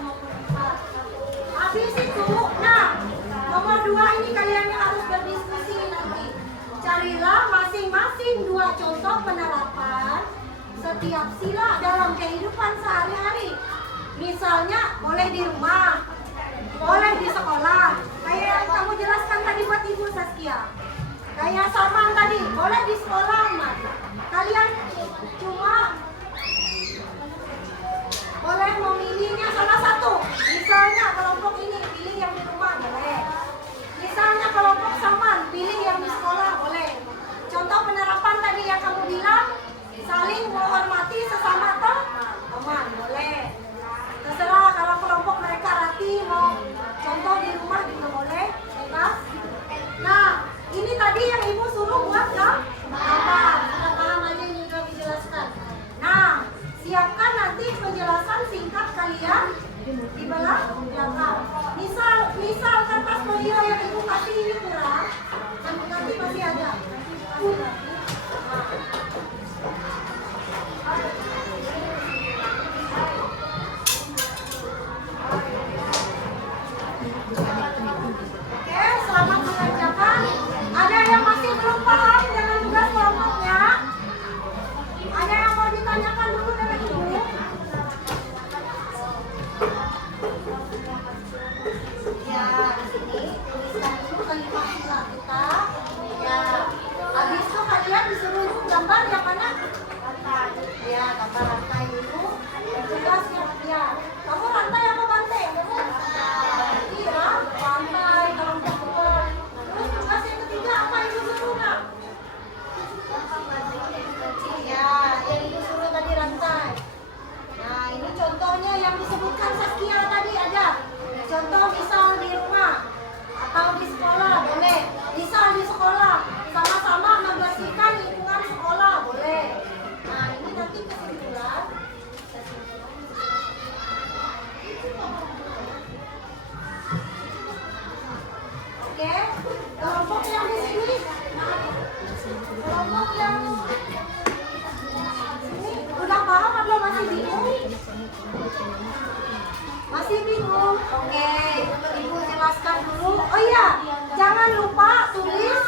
maupun 4. Habis itu, nah, nomor 2 ini kalian yang harus berdiskusi nanti. Carilah masing-masing 2 contoh penerapan setiap sila dalam kehidupan sehari-hari. Misalnya, boleh di rumah, boleh di sekolah. Kayak yang kamu jelaskan tadi buat Ibu Saskia. Kayak Saman tadi, boleh di sekolah, Mas. Kalian cuma boleh memilihnya salah satu. Misalnya kelompok ini pilih yang di rumah, boleh. Misalnya kelompok Saman pilih yang di sekolah, boleh. Contoh penerapan tadi yang kamu bilang, saling menghormati sesama teman, boleh. Terserah kalau kelompok mereka Rati mau contoh di rumah juga boleh, bebas. Nah, ini tadi yang Ibu suruh buat gambar. Sudah paham aja ini sudah dijelaskan. Nah, siapkan nanti penjelasan singkat kalian di belakang. Misal kertas folio yang Ibu kasih ini kurang, nanti masih ada. Oke, selamat mengerjakan. Ada yang masih belum paham dengan tugas kelompoknya? Ada yang mau ditanyakan dulu dengan Ibu? Ya, di sini tuliskan dulu kalimat sila kita. Ya, habis itu kalian disuruh Ibu gambar yang mana? Ya, gambar rantai dulu. Jelas ya. Kamu rantai apa banteng? Iya, rantai kalau bukan. Terus tugas yang ketiga apa Ibu suruh nggak? Ya, yang Ibu suruh tadi rantai. Nah, ini contohnya yang disebutkan Saskia tadi ada. Contoh misal di rumah atau di sekolah boleh. Misal di sekolah sama-sama membersihkan lingkungan sekolah boleh. Nah, ini nanti kesimpulan. Oke, kelompok yang di sini, kelompok yang ini udah paham atau masih bingung? Masih bingung? Oke, Ibu jelaskan dulu. Oh iya, jangan lupa tulis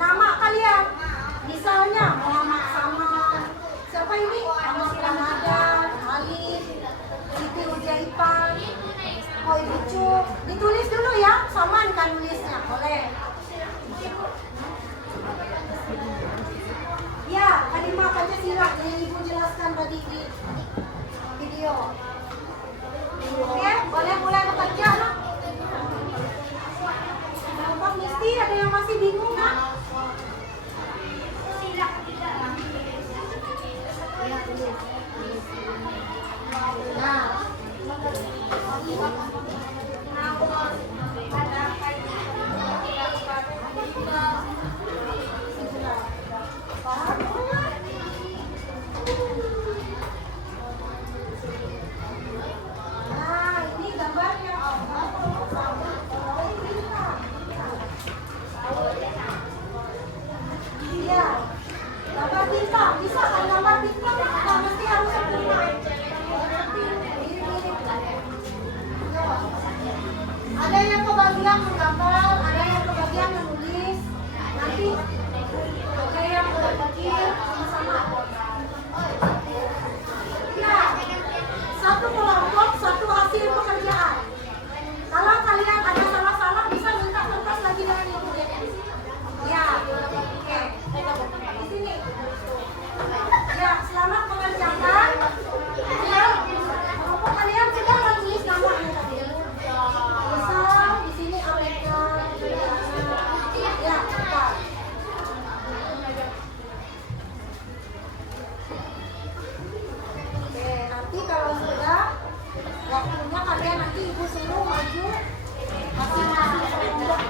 nama kalian. Misalnya Muhammad Saman, siapa ini? Amos Ramadan, Alif, Siti Ujaipan, Koi Bucuk. Ditulis dulu ya, Saman kan nulisnya, boleh. Ya, kalimat Pancasila yang Ibu jelaskan tadi di video. Oke, boleh mulai bekerja lah. Bapak mesti ada yang masih bingung kan? Nah, ini gambarnya. Iya, gambar bintang. Bisa kan gambar bintang? Nggak mesti harus sempurna. Ada yang kebagian menggambar, ada yang kebagian menulis. Nanti ada yang berpikir sama-sama. Ya, satu kelompok, satu hasil pekerjaan. Kalau kalian ada salah-salah, bisa minta kertas lagi dengan Ibu. Ya, oke. Di sini. Ya, selamat mengerjakan. Ya, kelompok kalian sudah menulis namanya tadi. Misal di sini Amerika. Ya, cepat. Oke, nanti kalau sudah waktunya kalian nanti Ibu suruh maju masing-masing kelompok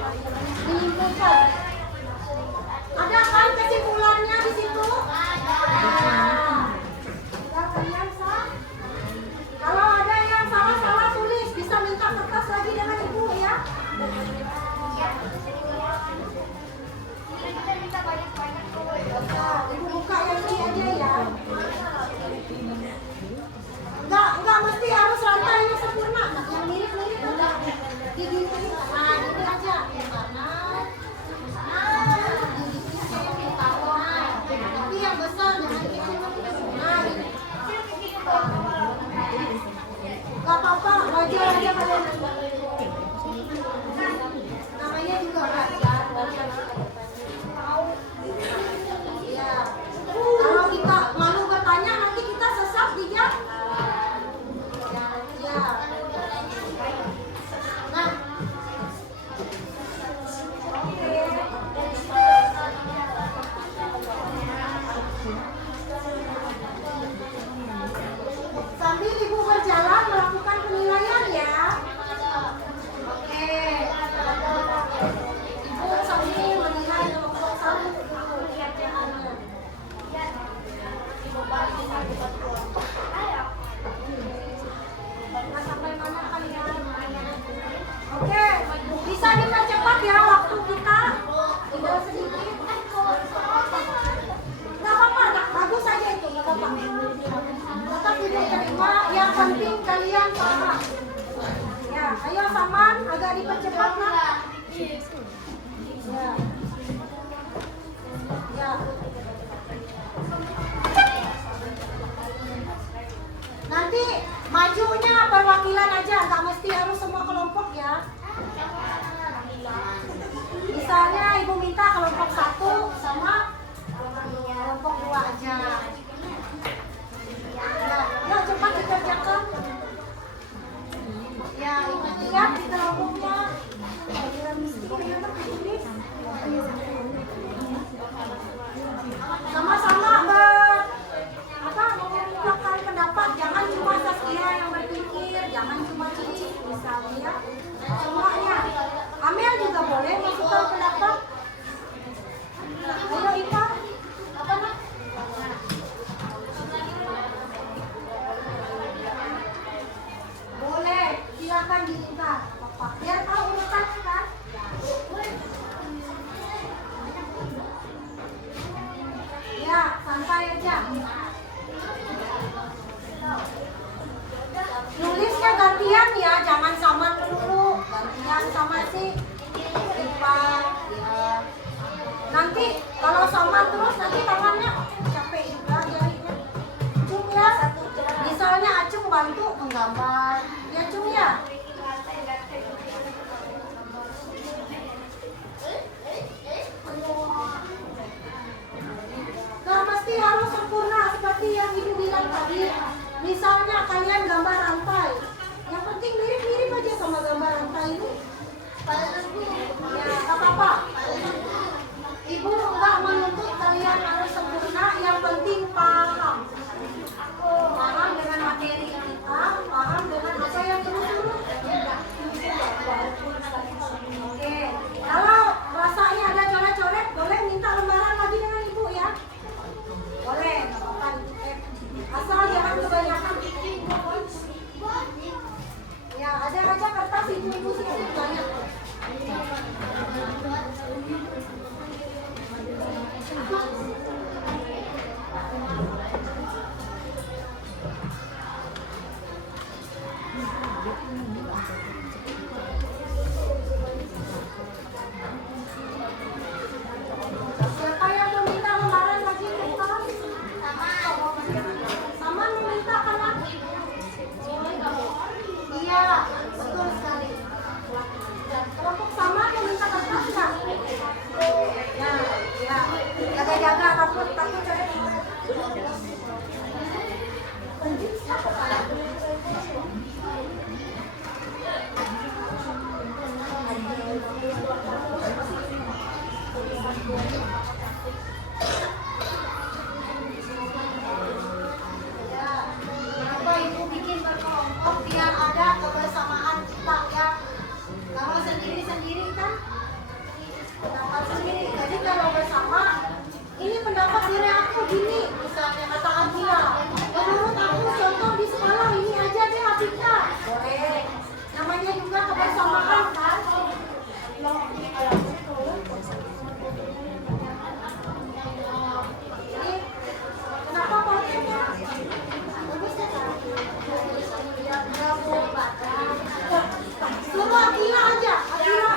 dilingkupkan. Ada kan kesimpulannya di situ? Nah, sudah kalian sah? Kalau ada yang salah-salah tulis, bisa minta kertas lagi dengan Ibu ya. Nah, Ibu buka yang ini aja ya. Enggak mesti harus rantainya sempurna. sambil ibu berjalan melakukan penilaian ya. Oke. Ibu sambil menilai kelompok 1 dulu kerjaannya. Nah, sampai mana kalian? Oke, bisa dipercepat ya waktu kita. Tinggal sedikit. Nggak apa-apa, bagus aja itu, nggak apa-apa. Tetap ibu terima, yang penting kalian paham. Ya, ayo Saman, agak dipercepat lah. Ya. Ya. Nanti majunya perwakilan aja, nggak mesti harus semua kelompok ya. Misalnya ibu minta kelompok 1 sama kelompok 2 aja. Ya, cepat dikerjakan. Ya, ibu lihat di kelompoknya. Sama-sama mengungkapkan pendapat. Jangan cuma Saskia yang berpikir, jangan cuma Cici misalnya. Semuanya. Amel juga boleh masukkan pendapat. Ayo Ipa. Apa nak? Boleh, silakan diminta. Biar tahu urutannya kan? Ya, santai aja. Nulisnya gantian ya, jangan Saman dulu. Gantian sama si Ipa. Ya. Nanti kalau Saman terus nanti tangannya capek juga jarinya. Cung ya. Misalnya Acung bantu menggambar. Ya Cung ya. Nah, mesti harus sempurna seperti yang ibu bilang tadi. Misalnya kalian gambar rantai, yang penting mirip-mirip aja sama gambar rantai ini. Ya, nggak apa-apa. Ibu nggak menuntut kalian harus sempurna, yang penting paham. Paham dengan materi kita, paham dengan apa yang terus-terus. Oke, kalau rasanya ada coret-coret, boleh minta lembaran lagi dengan ibu ya. Boleh, nggak apa-apa. Asal jangan kebanyakan. Ya, ada aja kertas ibu-ibu sedikit banyak. Siapa yang meminta lembaran lagi kertas? Sama meminta kan? Iya, betul sekali. Kelompok sama meminta kertas nggak? Ya, ya. Jaga-jaga takut coret. Kenapa ibu bikin berkelompok biar ada kebersamaan kita ya. Kalau sendiri-sendiri kan pendapat sendiri. Jadi kalau bersama, ini pendapat diri aku gini, misalnya kata Akila. Menurut aku contoh di sekolah ini aja deh Atika. Boleh. Namanya juga kebersamaan kan. Jadi kenapa podcastnya? Bagus ya kan? Suruh Akila aja. Akila.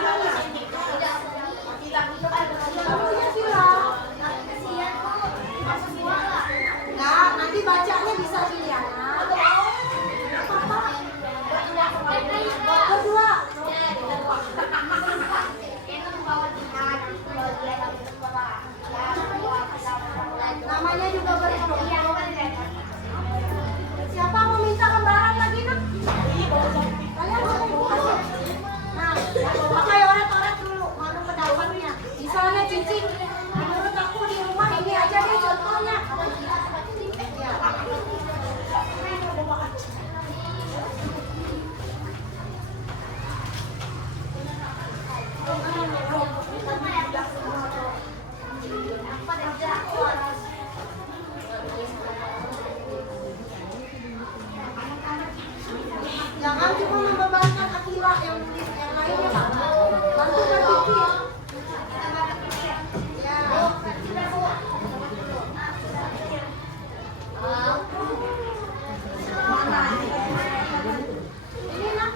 gambarkan Akila yang lainnya Pak. Bantukan dikit. Ya. Ini nak.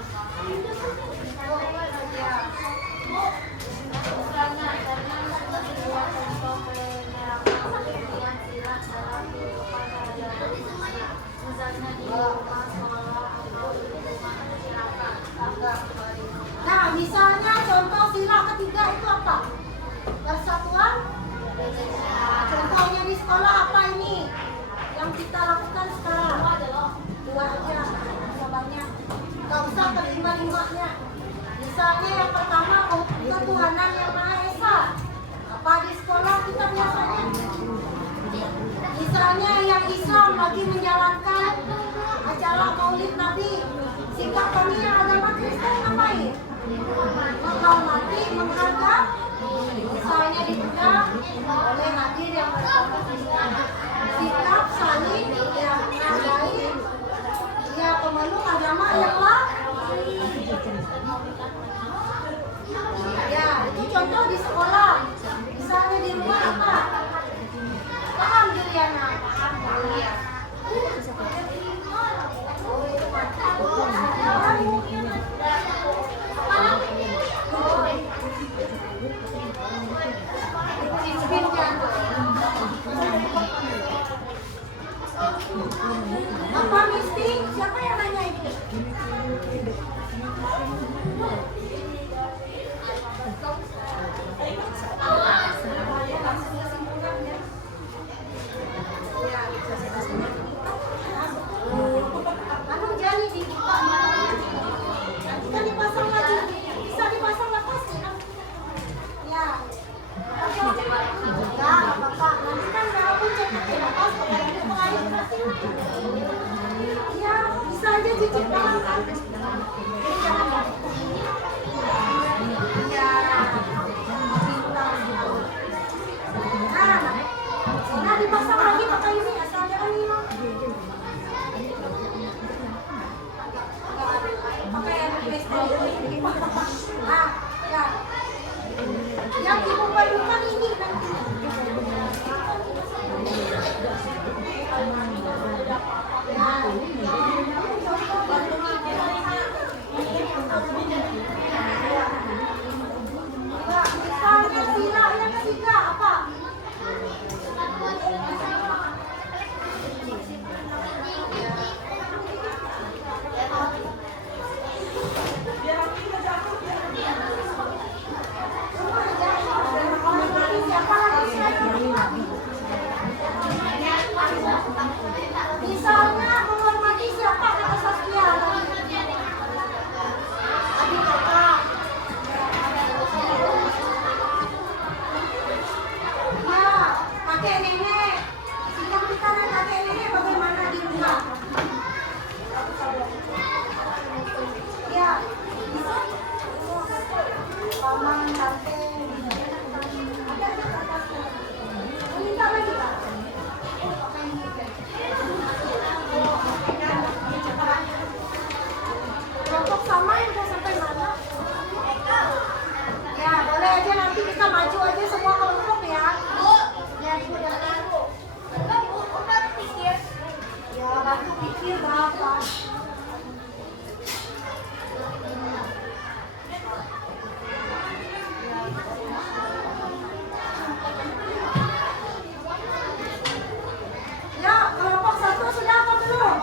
Nah, misalnya contoh sila ketiga itu apa? Persatuan. Contohnya di sekolah apa ini? Yang kita lakukan sekarang? Dua aja, nggak banyak. Nggak usah kelima-limanya. Misalnya yang pertama ketuhanan yang Maha Esa. Apa di sekolah kita biasanya? Misalnya yang Islam lagi menjalankan acara Maulid Nabi. Sikap kami yang agama Kristen ngapain? Menghormati, menghargai. Misalnya diundang oleh hadir yang beragama Kristen. Sikap saling yang menghargai. Ya pemeluk agama yang lain. Ya itu contoh di sekolah. Misalnya di rumah apa? Paham Juliana? Iya. Apa Misti? Siapa yang nanya itu? Anu jadi dibuka nanti kan dipasang lagi, bisa dipasang lepas ya? Ya. Enggak apa-apa, nanti kan kalau aku cek lepas pakai yang pengalir berarti. Ya, bisa aja cicip doang kan? Jadi jangan ya. Nah, dipasang lagi pakai ini asal jangan hilang. Pakai yang listrik. Ah, ya. Yang ibu padukan ini nanti. Misalnya sila yang ketiga apa? Misalnya menghormati siapa kata Saskia? Adik kakak. Ya, kakek nenek. Sikap kita dan kakek nenek bagaimana di rumah? Ya, bisa. Paman, tante. Minta lagi Kak. Kelompok sama udah sampai mana? Ya boleh aja nanti kita maju aja semua kelompok ya. Ya ibu dan ibu. Udah pikir. Ya bantu pikir berapa? Ya kelompok satu sudah apa belum?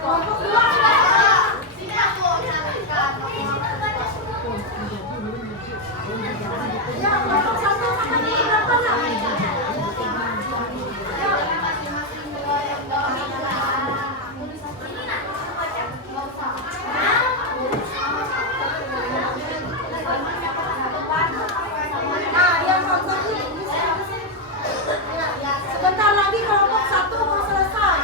Kelompok dua sudah apa? Ya kelompok satu sampai berapa nak? Nah yang kelompok ini sebentar lagi kelompok satu mau selesai.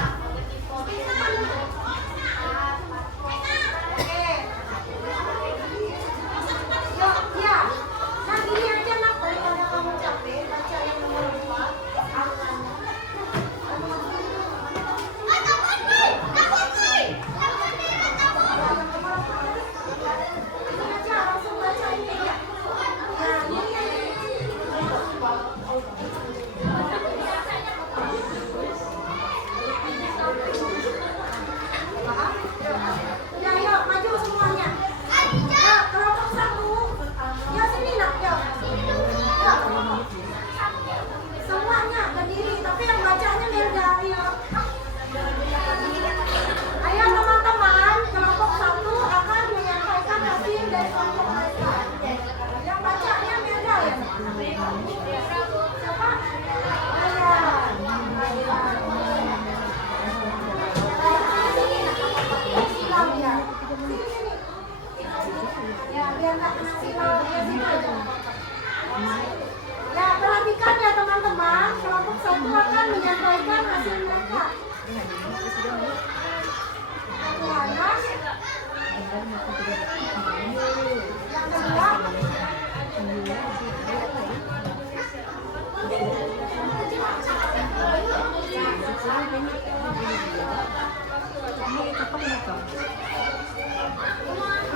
Yang kedua,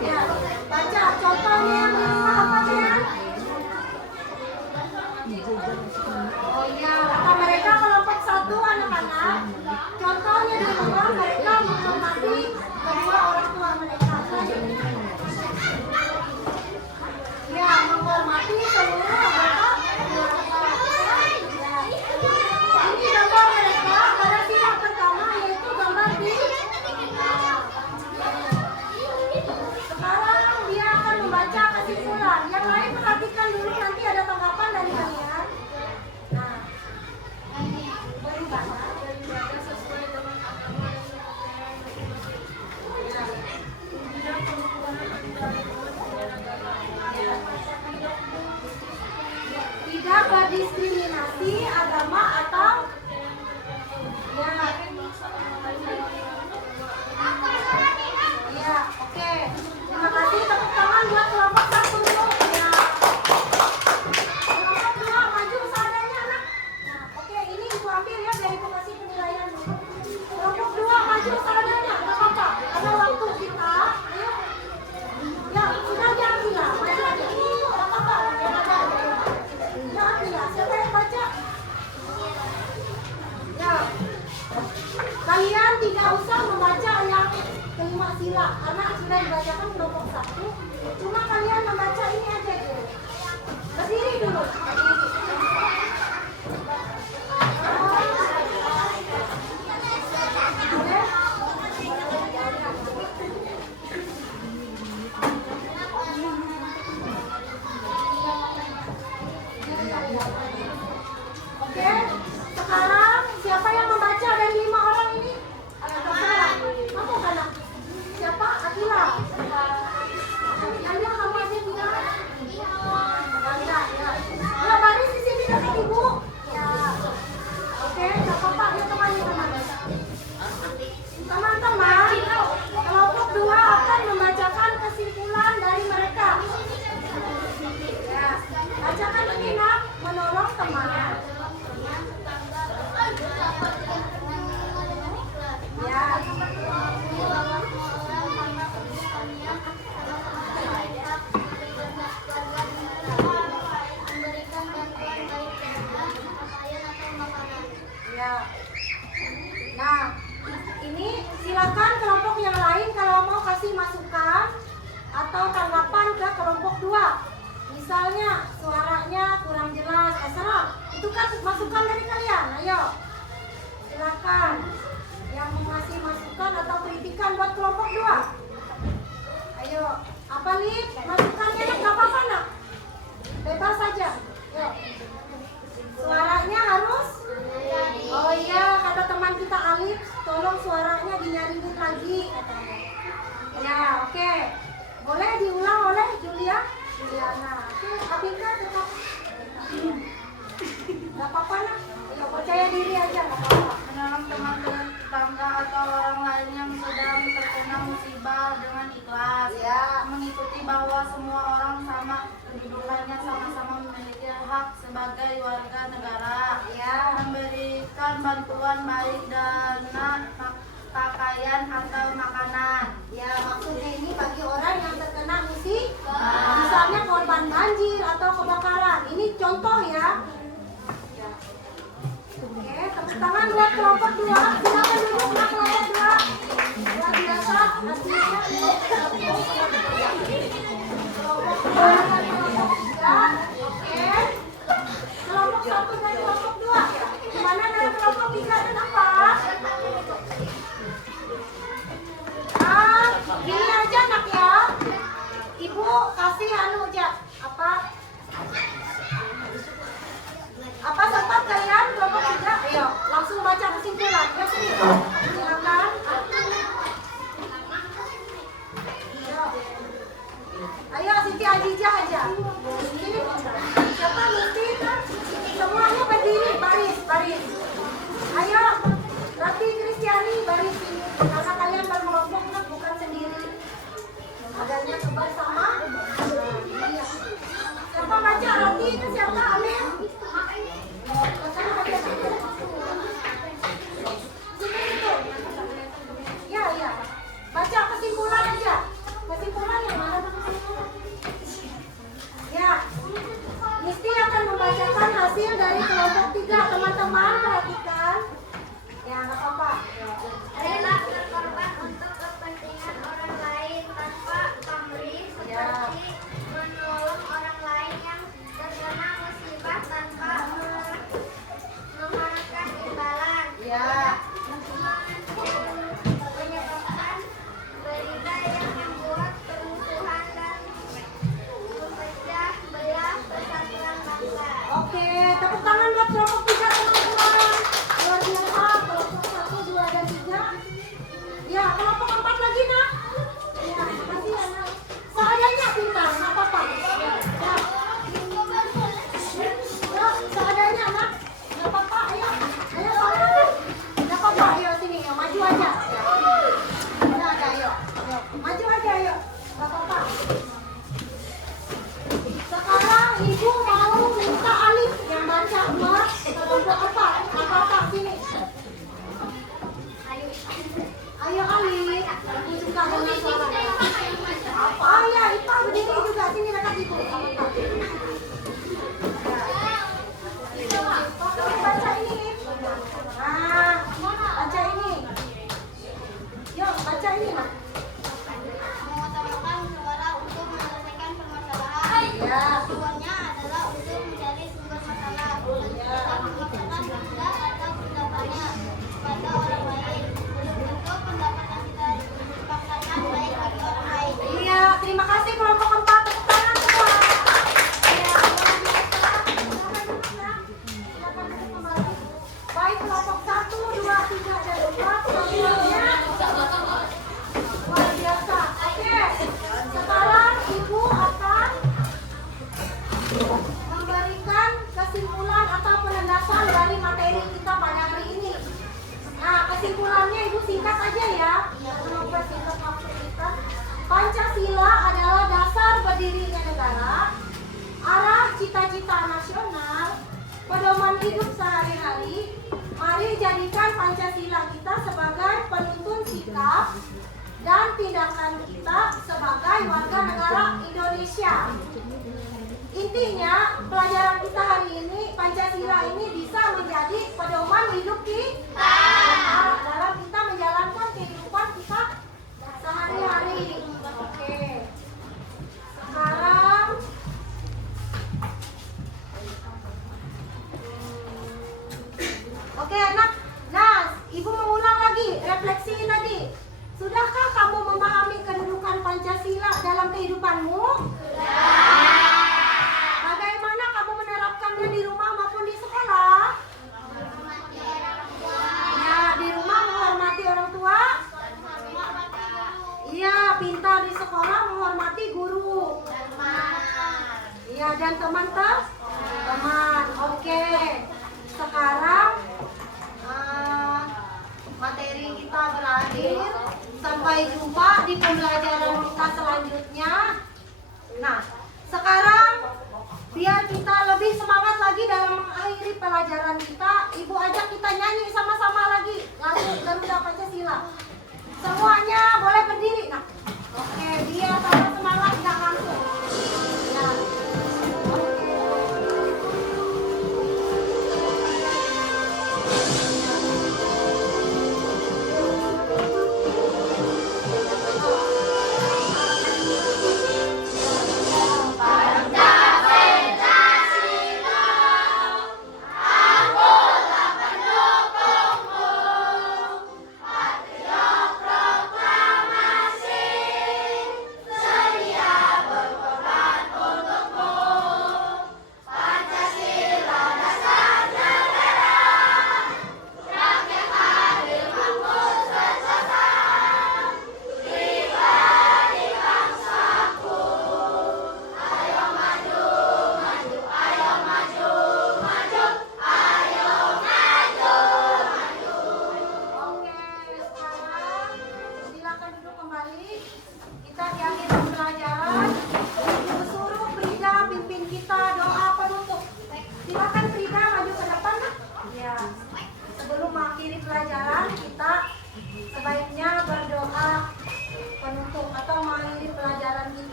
ya, baca contohnya yang kelima apa ya? Oh iya, kata mereka kelompok 1 anak-anak. Contohnya di rumah mereka menghormati kedua orang tua mereka. Ya, menghormati seluruh anggota keluarga. Ya. Ini gambar mereka pada sidang pertama, yaitu gambar di. Sekarang dia akan membaca kesimpulan. Yang lain perhatikan dulu, nanti ada tanggapan dari kalian. Nah, beribadah sesuai dengan agama dan kepercayaan tidak berdiskriminasi agama atau ya. Ya, oke. Terima kasih, tepuk tangan buat kelompok 1 dulu. Ya. Kelompok 2 maju seadanya anak. Nah, oke, ini ibu ambil ya biar ibu kasih penilaian. Kelompok 2 maju seadanya, nggak apa-apa. Karena waktu kita, ayo. Ya, sudah diambil lah, maju aja. Nggak apa-apa, jangan ada. Ya, ambil lah. Siapa yang baca? Ya. Kalian tidak usah membaca yang kelima sila, karena sudah dibacakan kelompok 1. Cuma kalian membaca ini aja dulu. Berdiri dulu. Oke, sekarang siapa yang membaca dari 5 orang ini? Kamu kan? Siapa? Akila. Ayo kamu aja bilang. Ya. Ya, baris di sini dekat ibu. Ya. Oke, nggak apa-apa. Ya, teman-teman. Teman-teman, kelompok 2 akan membacakan kesimpulan dari mereka. Ya, bacakan ini nak, menolong teman. Ya. Ya. Nah, ini silakan kelompok yang lain kalau mau kasih masukan atau tanggapan ke kelompok 2. Misalnya suaranya kurang jelas, terserah. Itu kan masukan dari kalian. Ayo. Silakan. Yang mau ngasih masukan atau kritikan buat kelompok 2. Ayo. Apa nih? Masukannya nggak apa-apa nak. Bebas saja. Yuk. Suaranya harus. Oh iya, kata teman kita Alif, tolong suaranya dinyaringin lagi katanya. Ya, oke. Boleh diulang oleh Juliana. Oke, Abika tetap. Gak apa-apa nak. Ayo, percaya diri aja, gak apa-apa. menolong teman tetangga atau orang lain yang sedang terkena musibah dengan ikhlas. Ya. Mengikuti bahwa semua orang sama kedudukannya, sama-sama memiliki hak sebagai warga negara. Ya. Memberikan bantuan baik dana, pakaian atau makanan. Ya, maksudnya ini bagi orang yang terkena musibah. Misalnya korban banjir atau kebakaran. Ini contoh ya. Oke, tepuk tangan buat kelompok 2. Silakan duduk nak kelompok 2. Luar biasa hasilnya. Kelompok 2 dan kelompok 3. Oke. Kelompok 1 dan kelompok 2. Gimana dengan kelompok 3 dan 4? Gini aja nak ya. Ibu kasih anu aja. Apa sempat kalian kelompok 3? Ayo, langsung baca kesimpulan. Ya sini. Silakan. Ayo Siti Ajijah aja. Sini. Siapa mesti? Semuanya berdiri, baris. Ayo, Rati Kristiani baris ini. Karena kalian berkelompok nak, bukan sendiri. Ya, kelompok 4 lagi nak. Ya, makasih ya nak. Seadanya pintar, nggak apa-apa. Ya. Ya, seadanya nak. Nggak apa-apa, ayo. Ayo sana. Nggak apa-apa, ayo sini, ya, maju aja. Ya. Udah ada, ayo. Ayo, maju aja, ayo. Nggak apa-apa. Sekarang ibu mau minta Alif yang baca buat kelompok 4. Nggak apa-apa, sini. Ayo Alif, aku suka dengan suaranya. Oh ya, Ipa berdiri juga, sini dekat ibu. Baca ini. Nah, baca ini. Yuk, baca ini nak. Mengutamakan suara untuk menyelesaikan permasalahan. Ya. Tujuannya adalah untuk mencari sumber masalah. Kita mengatakan pendapat atau pendapatnya pada orang lain. Belum tentu pendapat yang kita paksakan baik bagi orang lain. Iya, terima kasih kelompok 4. Tepuk tangan semua. Ya, silakan duduk ya. Silakan duduk kembali. Baik kelompok 1, 2, 3 dan 4 semuanya. Luar biasa. Oke. Sekarang ibu akan memberikan kesimpulan atau penegasan dari materi kita pada hari ini. Nah, kesimpulannya ibu singkat aja ya. Jangan lupa singkat waktu kita. Pancasila adalah dasar berdirinya negara, arah cita-cita nasional, pedoman hidup sehari-hari. Mari jadikan Pancasila kita sebagai penuntun sikap dan tindakan kita sebagai warga negara Indonesia. Intinya, pelajaran kita hari ini, Pancasila ini bisa menjadi pedoman hidup kita dalam kita menjalankan kehidupan kita sehari-hari. Oke. Sekarang oke anak. Nah, ibu mengulang lagi refleksi tadi. Sudahkah kamu memahami kedudukan Pancasila dalam kehidupanmu? Bagaimana kamu menerapkannya di rumah maupun di sekolah? Ya, di rumah menghormati orang tua. Iya, pintar di sekolah menghormati guru. Iya, dan teman-teman. Oke. Sekarang materi kita berakhir. Sampai jumpa di pembelajaran kita selanjutnya. Nah, sekarang biar kita lebih semangat lagi dalam mengakhiri pelajaran kita, ibu ajak kita nyanyi sama-sama lagi lagu Garuda Pancasila. Semuanya boleh berdiri. Nah, oke, biar tambah semangat nggak langsung. Ya.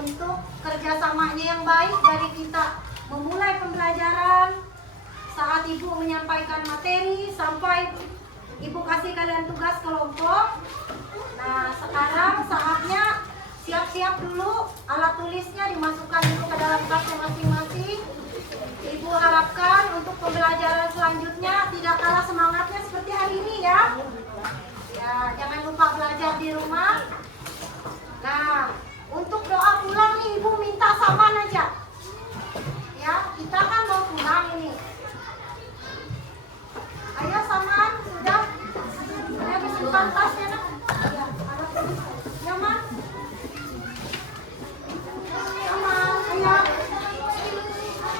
untuk kerjasamanya yang baik dari kita memulai pembelajaran saat ibu menyampaikan materi sampai ibu kasih kalian tugas kelompok. Nah, sekarang saatnya siap-siap dulu, alat tulisnya dimasukkan dulu ke dalam tasnya masing-masing. Ibu harapkan untuk pembelajaran selanjutnya tidak kalah semangatnya seperti hari ini ya. Ya, jangan lupa belajar di rumah. Nah, untuk doa pulang nih Ibu minta Saman aja. Ya, kita kan mau pulang ini. Ayo Saman, sudah? Saya simpan tasnya nak. Ya, ada tulis. Ya, Man. Saman, ayo.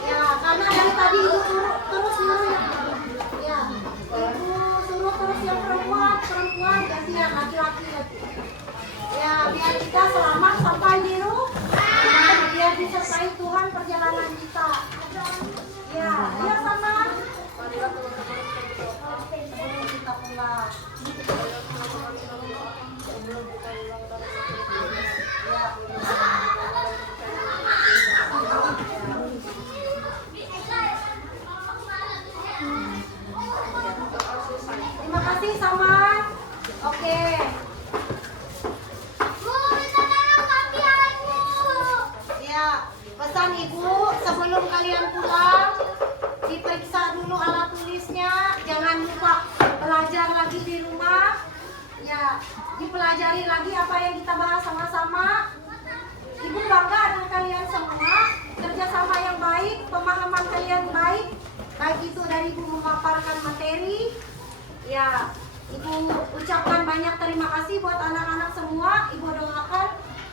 Ya, karena dari tadi Ibu terus nyuruh ya. Ya, Ibu suruh terus yang perempuan gantian laki-laki lagi. Ya, biar kita selamat sampai di rumah, biar disertai Tuhan perjalanan kita. Ya, ayo sama. Sebelum kita pulang. Terima kasih sama. Oke. Ya, pesan Ibu sebelum kalian pulang diperiksa dulu alat tulisnya, jangan lupa belajar lagi di rumah. Ya, dipelajari lagi apa yang kita bahas sama-sama. Ibu bangga dengan kalian semua, kerjasama yang baik, pemahaman kalian baik, baik itu dari Ibu memaparkan materi. Ya, Ibu ucapkan banyak terima kasih buat anak-anak semua. Ibu doakan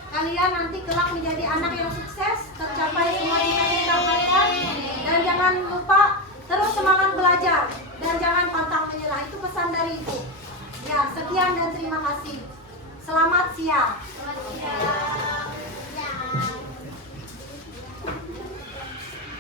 kalian nanti kelak menjadi anak yang sukses, tercapai semua cita-cita kalian. Dan jangan lupa terus semangat belajar dan jangan pantang menyerah. Itu pesan dari Ibu. Ya, sekian dan terima kasih. Selamat siang.